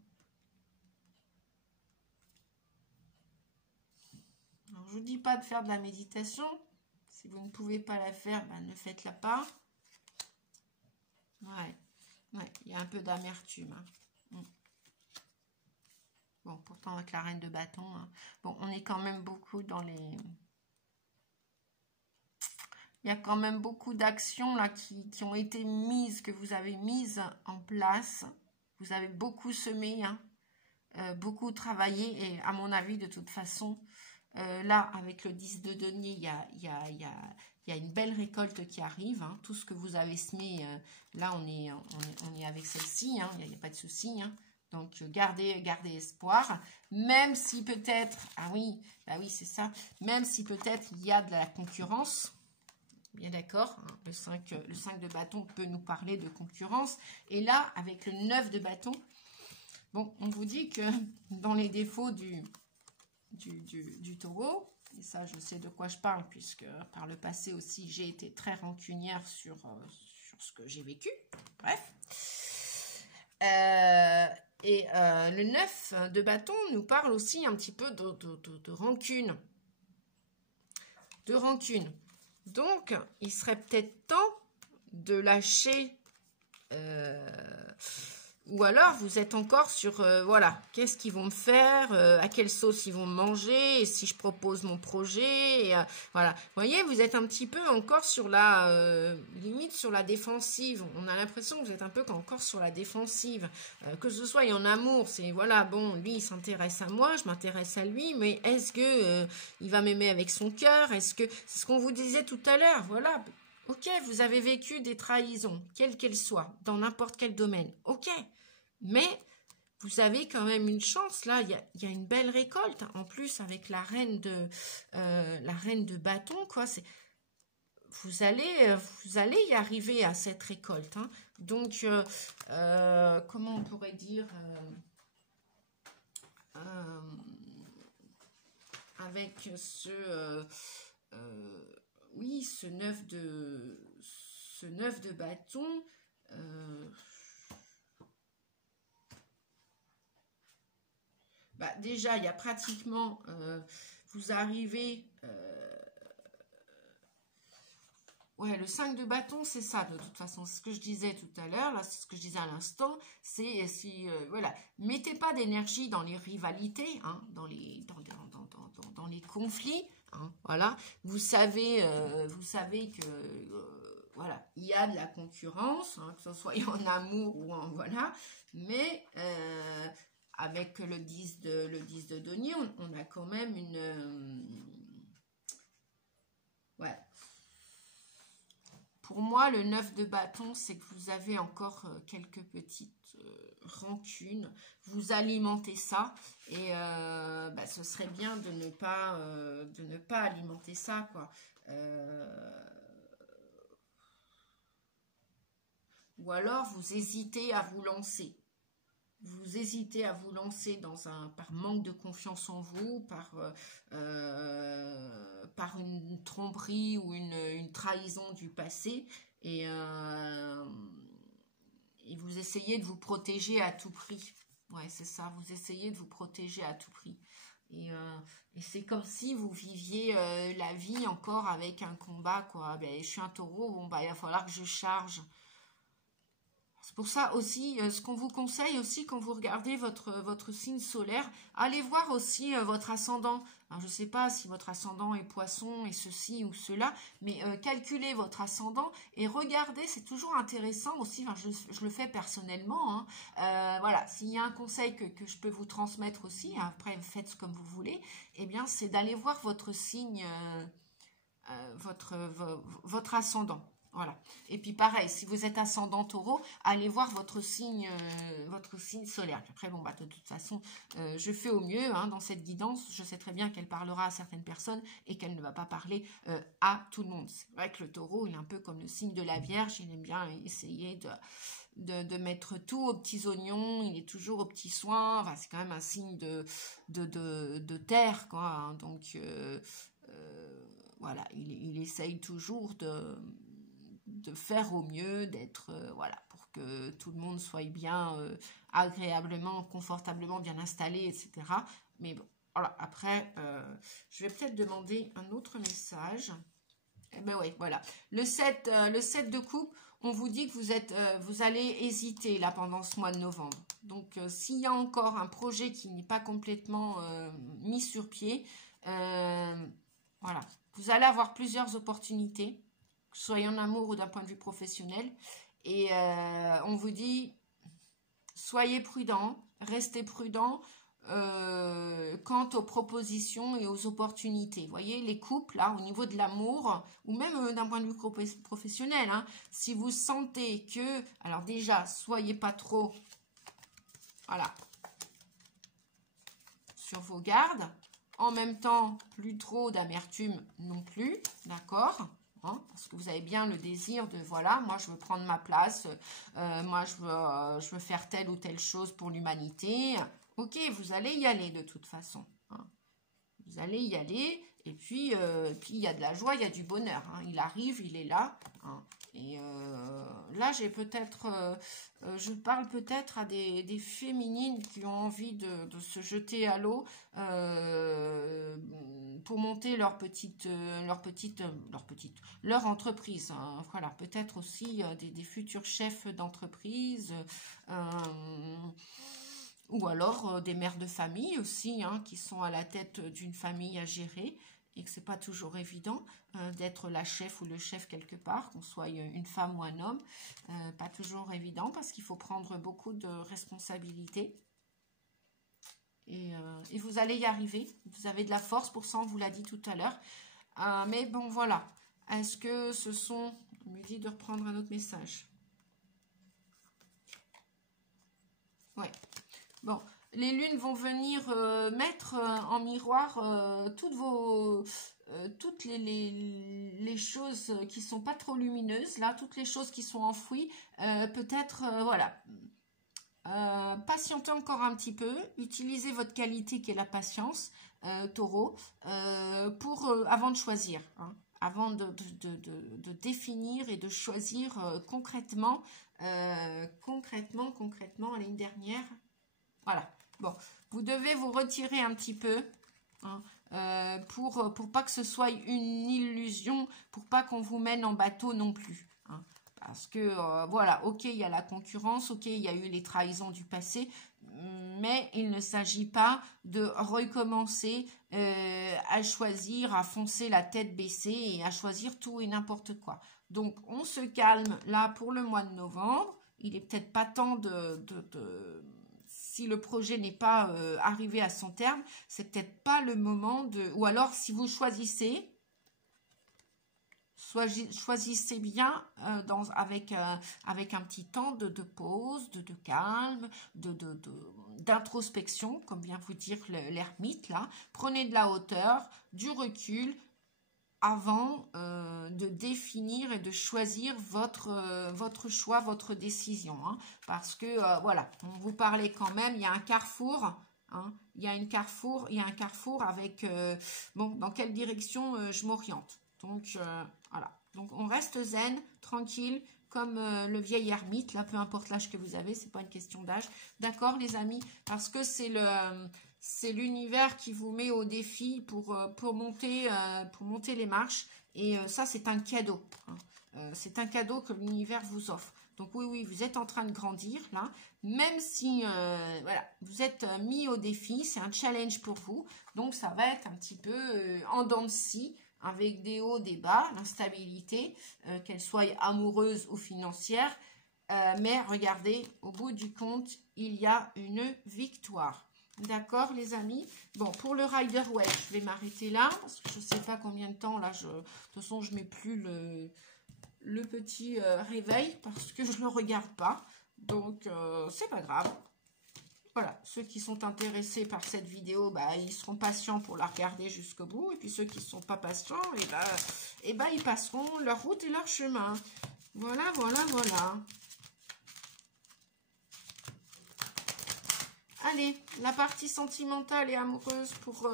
Alors, je vous dis pas de faire de la méditation. Si vous ne pouvez pas la faire, ben, ne faites-la pas. Ouais, il y a un peu d'amertume. Hein. Bon, pourtant avec la reine de bâton, hein. Bon, on est quand même beaucoup dans les... Il y a quand même beaucoup d'actions là qui ont été mises, que vous avez mises en place. Vous avez beaucoup semé, hein, beaucoup travaillé. Et à mon avis, de toute façon, là, avec le 10 de denier, il y a une belle récolte qui arrive. Hein. Tout ce que vous avez semé, là, on est avec celle-ci. Hein. Il n'y a pas de souci. Hein. Donc, gardez espoir. Même si peut-être... Ah oui, bah oui, c'est ça. Même si peut-être il y a de la concurrence... Bien d'accord, hein, le 5 de bâton peut nous parler de concurrence. Et là, avec le 9 de bâton, bon, on vous dit que dans les défauts du taureau, et ça je sais de quoi je parle, puisque par le passé aussi, j'ai été très rancunière sur ce que j'ai vécu. Bref. Le 9 de bâton nous parle aussi un petit peu de rancune. De rancune. Donc, il serait peut-être temps de lâcher, ou alors vous êtes encore sur, voilà, qu'est-ce qu'ils vont me faire, à quelle sauce ils vont me manger, et si je propose mon projet, et, voilà. Vous voyez, vous êtes un petit peu encore sur la, limite sur la défensive. On a l'impression que vous êtes un peu encore sur la défensive. Que ce soit en amour, c'est, voilà, bon, lui, il s'intéresse à moi, je m'intéresse à lui, mais est-ce que il va m'aimer avec son cœur? Est-ce que, c'est ce qu'on vous disait tout à l'heure, voilà. Ok, vous avez vécu des trahisons, quelles qu'elles soient, dans n'importe quel domaine. Ok, mais vous avez quand même une chance. Là, il y a une belle récolte. En plus, avec la reine de bâton, quoi. Vous allez y arriver à cette récolte. Hein. Donc, comment on pourrait dire avec oui, ce 9 de bâton. Bah, déjà, il y a pratiquement, vous arrivez, ouais, le 5 de bâton, c'est ça, de toute façon, c'est ce que je disais tout à l'heure, là, c'est ce que je disais à l'instant, c'est, si, voilà, mettez pas d'énergie dans les rivalités, hein, dans les conflits, hein, voilà, vous savez que, voilà, il y a de la concurrence, hein, que ce soit en amour ou en, voilà, mais, avec le 10 de denier, on a quand même ouais. Pour moi, le 9 de bâton, c'est que vous avez encore quelques petites rancunes. Vous alimentez ça et bah, ce serait bien de ne pas alimenter ça, quoi. Ou alors, vous hésitez à vous lancer. Vous hésitez à vous lancer par manque de confiance en vous, par une tromperie ou une trahison du passé, et vous essayez de vous protéger à tout prix. Ouais, c'est ça, vous essayez de vous protéger à tout prix. Et c'est comme si vous viviez la vie encore avec un combat, quoi. Ben, je suis un taureau, bon, bah, il va falloir que je charge. C'est pour ça aussi, ce qu'on vous conseille aussi quand vous regardez votre signe solaire, allez voir aussi votre ascendant. Alors, je ne sais pas si votre ascendant est poisson et ceci ou cela, mais calculez votre ascendant et regardez, c'est toujours intéressant aussi, enfin, je le fais personnellement. Hein. Voilà, s'il y a un conseil que je peux vous transmettre aussi, hein, après faites comme vous voulez, eh bien c'est d'aller voir votre signe, votre ascendant. Voilà. Et puis pareil, si vous êtes ascendant taureau, allez voir votre signe solaire. Après, bon, bah, de toute façon, je fais au mieux hein, dans cette guidance. Je sais très bien qu'elle parlera à certaines personnes et qu'elle ne va pas parler à tout le monde. C'est vrai que le taureau, il est un peu comme le signe de la Vierge. Il aime bien essayer de mettre tout aux petits oignons. Il est toujours aux petits soins. Enfin, c'est quand même un signe de terre, quoi. Hein. Donc, voilà, il essaye toujours de faire au mieux, d'être, voilà, pour que tout le monde soit bien, agréablement, confortablement bien installé, etc. Mais bon, voilà, après, je vais peut-être demander un autre message. Eh ben oui, voilà. Le 7 de coupe, on vous dit que vous allez hésiter là pendant ce mois de novembre. Donc, s'il y a encore un projet qui n'est pas complètement mis sur pied, voilà, vous allez avoir plusieurs opportunités, que ce soit en amour ou d'un point de vue professionnel. Et on vous dit, soyez prudents, restez prudents quant aux propositions et aux opportunités. Vous voyez, les couples, là, au niveau de l'amour, ou même d'un point de vue professionnel, hein, si vous sentez que, alors déjà, soyez pas trop, voilà, sur vos gardes. En même temps, plus trop d'amertume non plus, d'accord ? Hein, parce que vous avez bien le désir de, voilà, moi je veux prendre ma place, moi je veux faire telle ou telle chose pour l'humanité. Ok, vous allez y aller de toute façon. Hein. Vous allez y aller, et puis il y a de la joie, il y a du bonheur. Hein. Il arrive, il est là. Hein. Et là, j'ai peut-être, je parle peut-être à des féminines qui ont envie de se jeter à l'eau pour monter leur entreprise. Hein. Voilà, peut-être aussi des futurs chefs d'entreprise. Ou alors des mères de famille aussi, hein, qui sont à la tête d'une famille à gérer et que c'est pas toujours évident d'être la chef ou le chef quelque part, qu'on soit une femme ou un homme. Pas toujours évident parce qu'il faut prendre beaucoup de responsabilités. Et vous allez y arriver. Vous avez de la force pour ça, on vous l'a dit tout à l'heure. Mais bon, voilà. Est-ce que ce sont... On me dit de reprendre un autre message. Ouais. Bon, les lunes vont venir mettre en miroir toutes les choses qui sont pas trop lumineuses, là, toutes les choses qui sont enfouies, peut-être, voilà. Patientez encore un petit peu, utilisez votre qualité qui est la patience, taureau, avant de choisir, hein, avant de définir et de choisir concrètement, l'année dernière. Voilà, bon, vous devez vous retirer un petit peu, hein, pour pas que ce soit une illusion, pour pas qu'on vous mène en bateau non plus, hein. Parce que, voilà, ok, il y a la concurrence, ok, il y a eu les trahisons du passé, mais il ne s'agit pas de recommencer à choisir, à foncer la tête baissée et à choisir tout et n'importe quoi. Donc, on se calme là pour le mois de novembre. Il est peut-être pas temps si le projet n'est pas arrivé à son terme, c'est peut-être pas le moment de... Ou alors, si vous choisissez... Choisissez bien avec un petit temps de pause, de calme, d'introspection, comme vient vous dire l'ermite là. Prenez de la hauteur, du recul avant de définir et de choisir votre choix, votre décision, hein, parce que voilà, on vous parlait quand même, il y a un carrefour. Hein, il y a un carrefour avec bon, dans quelle direction je m'oriente. Donc, voilà. Donc, on reste zen, tranquille, comme le vieil ermite, là, peu importe l'âge que vous avez, c'est pas une question d'âge. D'accord, les amis? Parce que c'est l'univers qui vous met au défi pour monter les marches. Et ça, c'est un cadeau, hein. C'est un cadeau que l'univers vous offre. Donc oui, vous êtes en train de grandir là, même si voilà, vous êtes mis au défi, c'est un challenge pour vous. Donc ça va être un petit peu en dents de scie, avec des hauts, des bas, l'instabilité, qu'elle soit amoureuse ou financière. Mais regardez, au bout du compte, il y a une victoire. D'accord, les amis? Bon, pour le Rider Waite, je vais m'arrêter là, parce que je ne sais pas combien de temps, là, de toute façon, je ne mets plus le petit réveil, parce que je ne le regarde pas. Donc, c'est pas grave. Voilà, ceux qui sont intéressés par cette vidéo, bah, ils seront patients pour la regarder jusqu'au bout. Et puis ceux qui ne sont pas patients, ils passeront leur route et leur chemin. Voilà, voilà, voilà. Allez, la partie sentimentale et amoureuse pour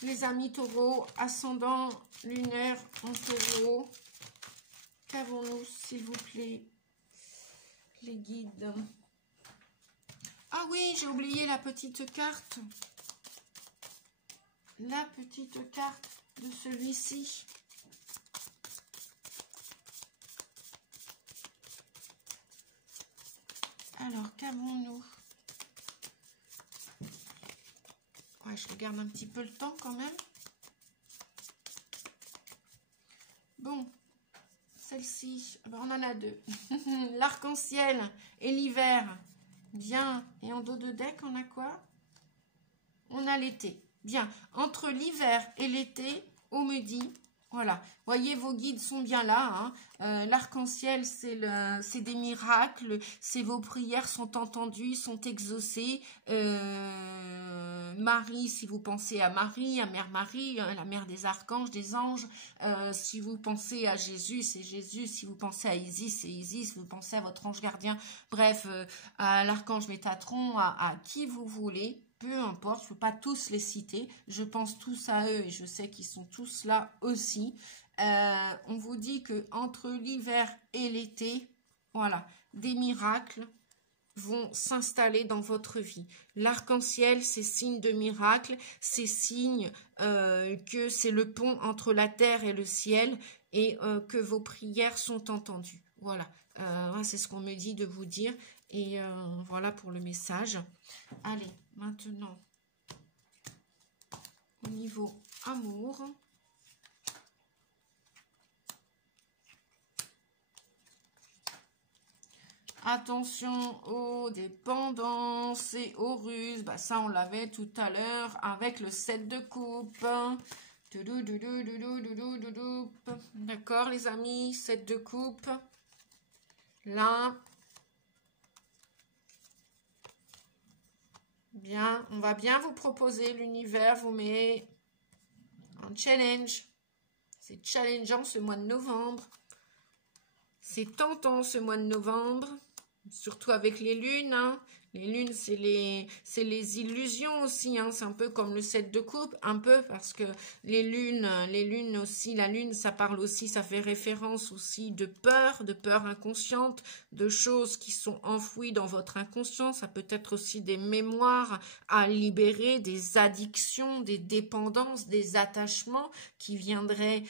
les amis taureaux, ascendant lunaire en taureau. Qu'avons-nous, s'il vous plaît, les guides? Ah oui, j'ai oublié la petite carte. La petite carte de celui-ci. Alors, qu'avons-nous? Ouais, je regarde un petit peu le temps quand même. Bon, celle-ci, ben on en a deux. L'arc-en-ciel et l'hiver. Bien. Et en dos de deck, on a quoi? On a l'été. Bien. Entre l'hiver et l'été, on me dit, voilà. Voyez, vos guides sont bien là, hein. L'arc-en-ciel, c'est des miracles. C'est vos prières sont entendues, sont exaucées. Marie, si vous pensez à Marie, à Mère Marie, la mère des archanges, des anges. Si vous pensez à Jésus, c'est Jésus. Si vous pensez à Isis, c'est Isis. Si vous pensez à votre ange gardien, bref, à l'archange Métatron, à qui vous voulez. Peu importe, je ne peux pas tous les citer. Je pense tous à eux et je sais qu'ils sont tous là aussi. On vous dit que entre l'hiver et l'été, voilà, des miracles vont s'installer dans votre vie. L'arc-en-ciel, c'est signe de miracle, c'est signe que c'est le pont entre la terre et le ciel et que vos prières sont entendues. Voilà, c'est ce qu'on me dit de vous dire et voilà pour le message. Allez, maintenant, au niveau amour. Attention aux dépendances et aux ruses. Bah, ça, on l'avait tout à l'heure avec le 7 de coupe. D'accord, les amis, 7 de coupe. Là. Bien, on va bien vous proposer. L'univers vous met en challenge. C'est challengeant ce mois de novembre. C'est tentant ce mois de novembre. Surtout avec les lunes, hein. Les lunes, c'est les illusions aussi, hein. C'est un peu comme le 7 de coupe, un peu, parce que les lunes aussi, la lune, ça parle aussi, ça fait référence aussi de peur inconsciente, de choses qui sont enfouies dans votre inconscient. Ça peut être aussi des mémoires à libérer, des addictions, des dépendances, des attachements qui viendraient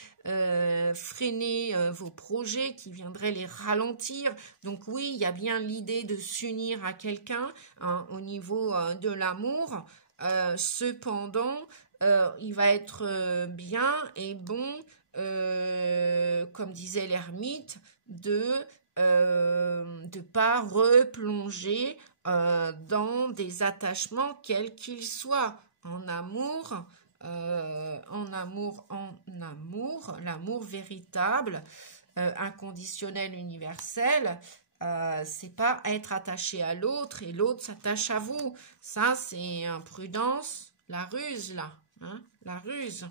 freiner vos projets, qui viendraient les ralentir. Donc oui, il y a bien l'idée de s'unir à quelqu'un, hein, au niveau de l'amour. Cependant, il va être bien et bon, comme disait l'ermite, de pas replonger dans des attachements quels qu'ils soient, en amour, l'amour véritable, inconditionnel, universel. C'est pas être attaché à l'autre et l'autre s'attache à vous. Ça, c'est prudence, la ruse là, hein, la ruse.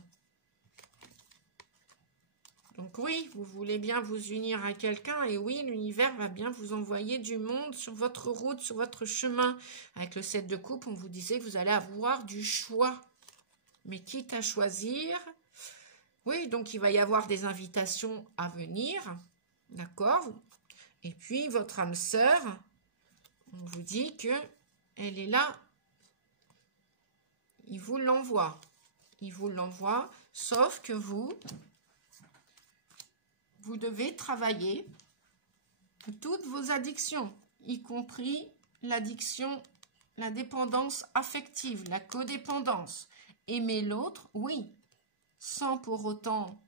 Donc oui, vous voulez bien vous unir à quelqu'un et oui, l'univers va bien vous envoyer du monde sur votre route, sur votre chemin. Avec le 7 de coupe, on vous disait que vous allez avoir du choix. Mais quitte à choisir, oui, donc il va y avoir des invitations à venir, d'accord? Et puis votre âme sœur, on vous dit que elle est là, il vous l'envoie. Il vous l'envoie, sauf que vous devez travailler toutes vos addictions, y compris l'addiction, la dépendance affective, la codépendance. Aimer l'autre, oui, sans pour autant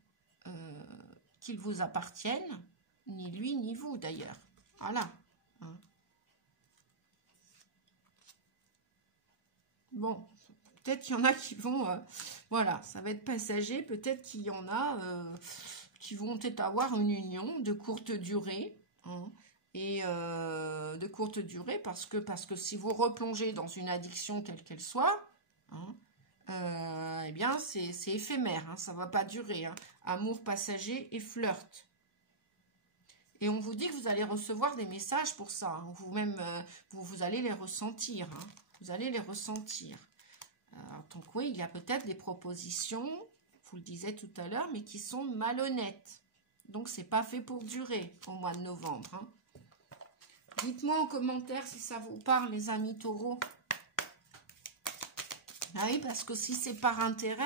qu'il vous appartienne, ni lui ni vous d'ailleurs. Voilà. Hein. Bon, peut-être qu'il y en a qui vont... voilà, ça va être passager. Peut-être qu'il y en a qui vont peut-être avoir une union de courte durée. Hein, et de courte durée parce que si vous replongez dans une addiction telle qu'elle soit... Hein, eh bien, c'est éphémère, hein, ça ne va pas durer. Hein. Amour passager et flirt. Et on vous dit que vous allez recevoir des messages pour ça. Hein. Vous-même, vous allez les ressentir. Hein. Vous allez les ressentir. Donc oui, il y a peut-être des propositions, vous le disiez tout à l'heure, mais qui sont malhonnêtes. Donc, c'est pas fait pour durer au mois de novembre. Hein. Dites-moi en commentaire si ça vous parle, les amis taureaux. Ah oui, parce que si c'est par intérêt,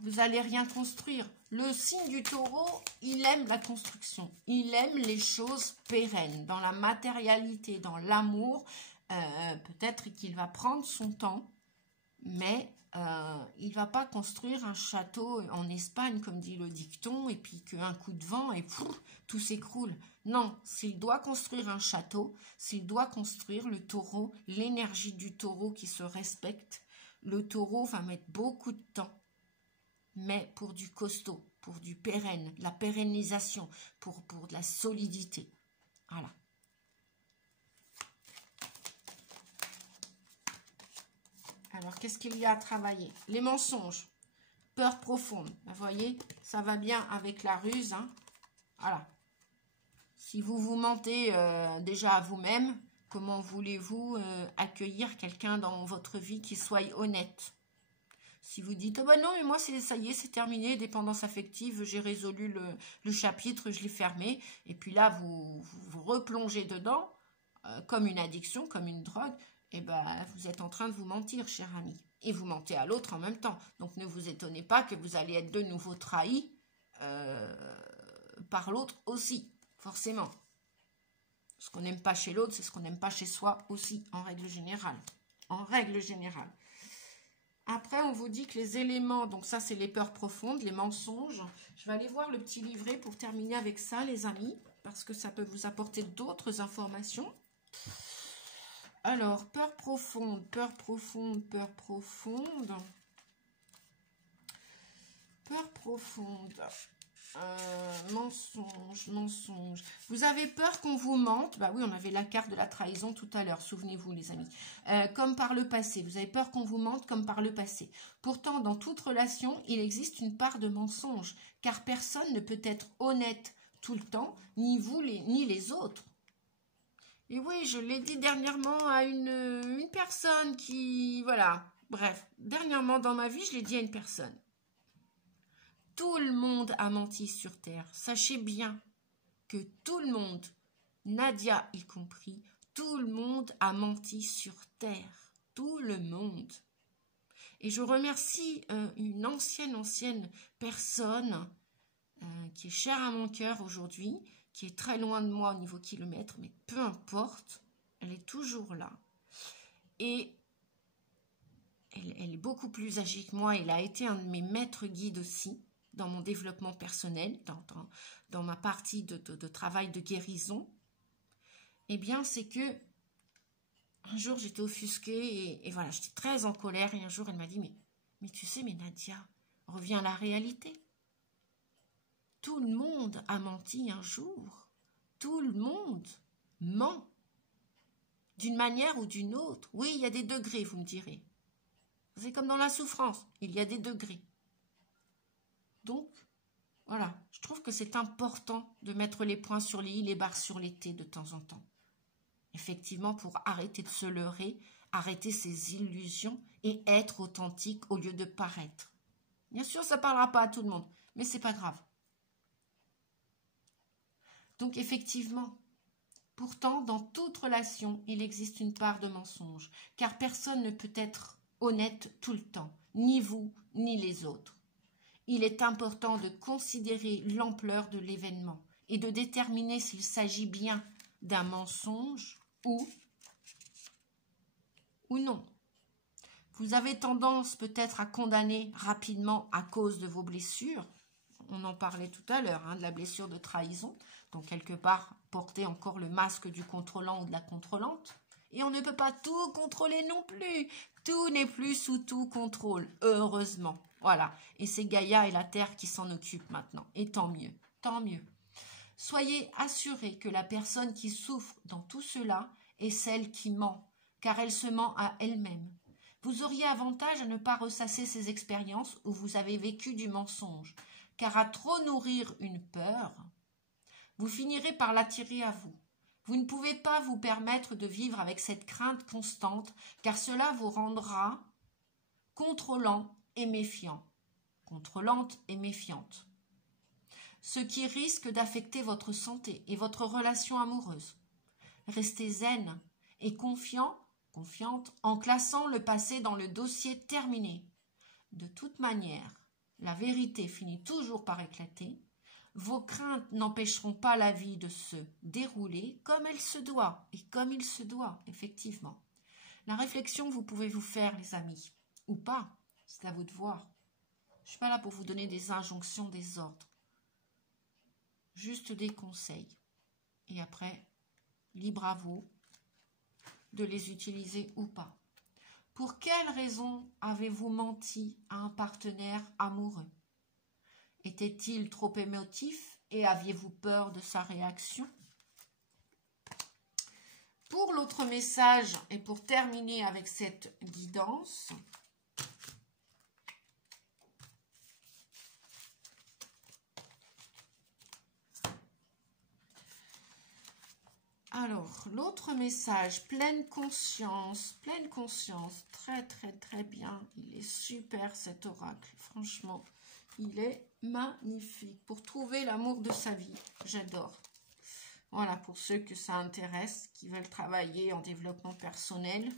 vous n'allez rien construire. Le signe du taureau, il aime la construction. Il aime les choses pérennes, dans la matérialité, dans l'amour. Peut-être qu'il va prendre son temps, mais il ne va pas construire un château en Espagne, comme dit le dicton, et puis qu'un coup de vent, et pff, tout s'écroule. Non, s'il doit construire un château, s'il doit construire le taureau, l'énergie du taureau qui se respecte, le taureau va mettre beaucoup de temps, mais pour du costaud, pour du pérenne, la pérennisation, pour de la solidité. Voilà. Alors, qu'est-ce qu'il y a à travailler? Les mensonges, peur profonde. Vous voyez, ça va bien avec la ruse. Hein. Voilà. Si vous vous mentez déjà à vous-même, comment voulez-vous accueillir quelqu'un dans votre vie qui soit honnête? Si vous dites, oh ben non, mais moi, ça y est, c'est terminé, dépendance affective, j'ai résolu le chapitre, je l'ai fermé. Et puis là, vous replongez dedans, comme une addiction, comme une drogue. Eh ben, vous êtes en train de vous mentir, cher ami. Et vous mentez à l'autre en même temps. Donc, ne vous étonnez pas que vous allez être de nouveau trahi par l'autre aussi, forcément. Ce qu'on n'aime pas chez l'autre, c'est ce qu'on n'aime pas chez soi aussi, en règle générale. En règle générale. Après, on vous dit que les éléments, donc ça, c'est les peurs profondes, les mensonges. Je vais aller voir le petit livret pour terminer avec ça, les amis, parce que ça peut vous apporter d'autres informations. Alors, peur profonde, peur profonde, peur profonde. Peur profonde. Mensonge, mensonge. Vous avez peur qu'on vous mente? Bah oui, on avait la carte de la trahison tout à l'heure, souvenez-vous les amis. Comme par le passé, vous avez peur qu'on vous mente comme par le passé. Pourtant, dans toute relation, il existe une part de mensonge, car personne ne peut être honnête tout le temps, ni vous, ni les autres. Et oui, je l'ai dit dernièrement à une personne qui... Voilà, bref, dernièrement dans ma vie, je l'ai dit à une personne. Tout le monde a menti sur Terre. Sachez bien que tout le monde, Nadia y compris, tout le monde a menti sur Terre. Tout le monde. Et je remercie une ancienne personne qui est chère à mon cœur aujourd'hui, qui est très loin de moi au niveau kilomètre, mais peu importe, elle est toujours là. Et elle est beaucoup plus âgée que moi, elle a été un de mes maîtres guides aussi, dans mon développement personnel, dans ma partie de travail de guérison. Eh bien, c'est que un jour, j'étais offusquée et voilà, j'étais très en colère. Et un jour, elle m'a dit, mais tu sais, mais Nadia, reviens à la réalité. Tout le monde a menti un jour. Tout le monde ment. D'une manière ou d'une autre. Oui, il y a des degrés, vous me direz. C'est comme dans la souffrance, il y a des degrés. Donc, voilà, je trouve que c'est important de mettre les points sur les i, les barres sur les t de temps en temps. Effectivement, pour arrêter de se leurrer, arrêter ses illusions et être authentique au lieu de paraître. Bien sûr, ça ne parlera pas à tout le monde, mais c'est pas grave. Donc effectivement, pourtant, dans toute relation, il existe une part de mensonge, car personne ne peut être honnête tout le temps, ni vous, ni les autres. Il est important de considérer l'ampleur de l'événement et de déterminer s'il s'agit bien d'un mensonge ou non. Vous avez tendance peut-être à condamner rapidement à cause de vos blessures. On en parlait tout à l'heure, de la blessure de trahison. Donc, quelque part, porter encore le masque du contrôlant ou de la contrôlante. Et on ne peut pas tout contrôler non plus. Tout n'est plus sous tout contrôle, heureusement. Voilà. Et c'est Gaïa et la Terre qui s'en occupent maintenant. Et tant mieux, tant mieux. Soyez assurés que la personne qui souffre dans tout cela est celle qui ment, car elle se ment à elle-même. Vous auriez avantage à ne pas ressasser ces expériences où vous avez vécu du mensonge, car à trop nourrir une peur, vous finirez par l'attirer à vous. Vous ne pouvez pas vous permettre de vivre avec cette crainte constante, car cela vous rendra contrôlant et méfiant. Contrôlante et méfiante. Ce qui risque d'affecter votre santé et votre relation amoureuse. Restez zen et confiante, en classant le passé dans le dossier terminé. De toute manière, la vérité finit toujours par éclater. Vos craintes n'empêcheront pas la vie de se dérouler comme elle se doit, et comme il se doit, effectivement. La réflexion, vous pouvez vous faire, les amis, ou pas, c'est à vous de voir. Je ne suis pas là pour vous donner des injonctions, des ordres. Juste des conseils. Et après, libre à vous de les utiliser ou pas. Pour quelle raison avez-vous menti à un partenaire amoureux? Était-il trop émotif et aviez-vous peur de sa réaction? Pour l'autre message et pour terminer avec cette guidance, alors, l'autre message, pleine conscience, très très très bien, il est super cet oracle, franchement, il est magnifique, pour trouver l'amour de sa vie, j'adore. Voilà, pour ceux que ça intéresse, qui veulent travailler en développement personnel.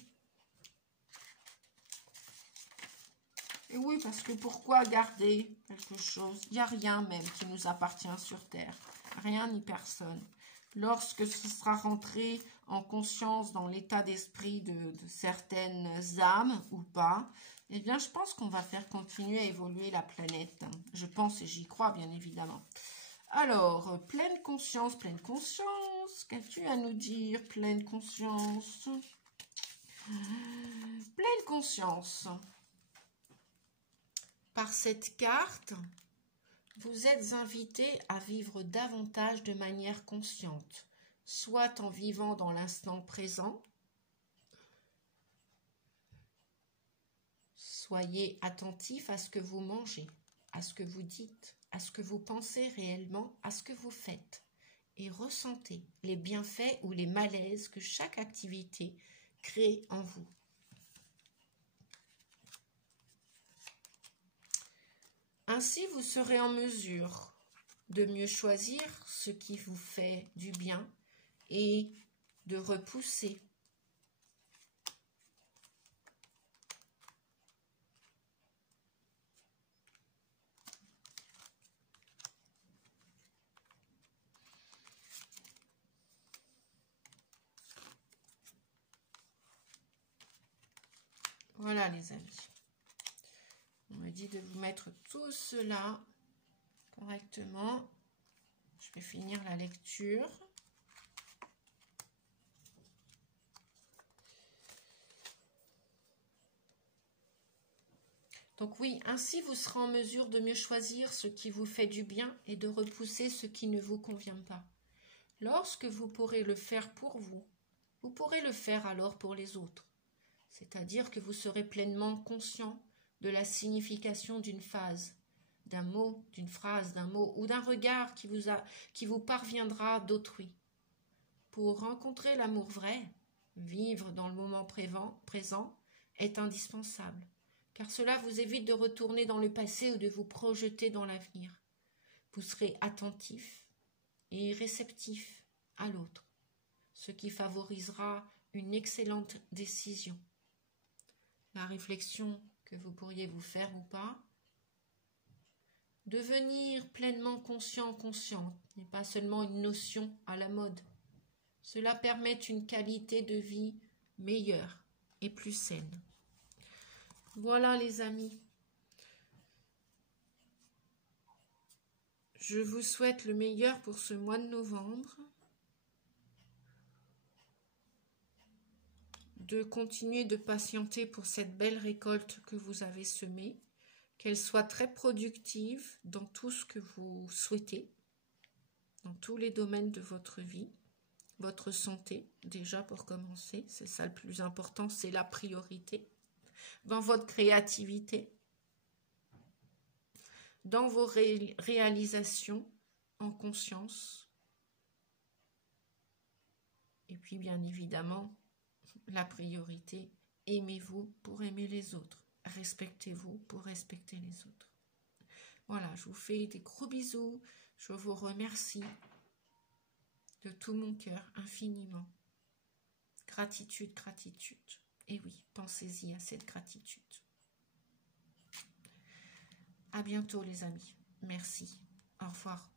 Et oui, parce que pourquoi garder quelque chose? Il n'y a rien même qui nous appartient sur Terre, rien ni personne. Lorsque ce sera rentré en conscience dans l'état d'esprit de certaines âmes ou pas, eh bien, je pense qu'on va faire continuer à évoluer la planète. Je pense et j'y crois, bien évidemment. Alors, pleine conscience, qu'as-tu à nous dire, pleine conscience? Pleine conscience. Par cette carte Vous êtes invité à vivre davantage de manière consciente, soit en vivant dans l'instant présent. Soyez attentif à ce que vous mangez, à ce que vous dites, à ce que vous pensez réellement, à ce que vous faites, et ressentez les bienfaits ou les malaises que chaque activité crée en vous. Ainsi, vous serez en mesure de mieux choisir ce qui vous fait du bien et de repousser. Voilà les amis. On me dit de vous mettre tout cela correctement. Je vais finir la lecture. Donc oui, ainsi vous serez en mesure de mieux choisir ce qui vous fait du bien et de repousser ce qui ne vous convient pas. Lorsque vous pourrez le faire pour vous, vous pourrez le faire alors pour les autres. C'est-à-dire que vous serez pleinement conscient de la signification d'une phase, d'un mot, d'une phrase, d'un mot ou d'un regard qui vous parviendra d'autrui. Pour rencontrer l'amour vrai, vivre dans le moment présent est indispensable, car cela vous évite de retourner dans le passé ou de vous projeter dans l'avenir. Vous serez attentif et réceptif à l'autre, ce qui favorisera une excellente décision. La réflexion que vous pourriez vous faire ou pas, devenir pleinement conscient, consciente, n'est pas seulement une notion à la mode. Cela permet une qualité de vie meilleure et plus saine. Voilà les amis. Je vous souhaite le meilleur pour ce mois de novembre. De continuer de patienter pour cette belle récolte que vous avez semée, qu'elle soit très productive dans tout ce que vous souhaitez, dans tous les domaines de votre vie, votre santé, déjà pour commencer, c'est ça le plus important, c'est la priorité, dans votre créativité, dans vos réalisations en conscience, et puis bien évidemment, la priorité, aimez-vous pour aimer les autres. Respectez-vous pour respecter les autres. Voilà, je vous fais des gros bisous. Je vous remercie de tout mon cœur infiniment. Gratitude, gratitude. Et oui, pensez-y à cette gratitude. À bientôt les amis. Merci. Au revoir.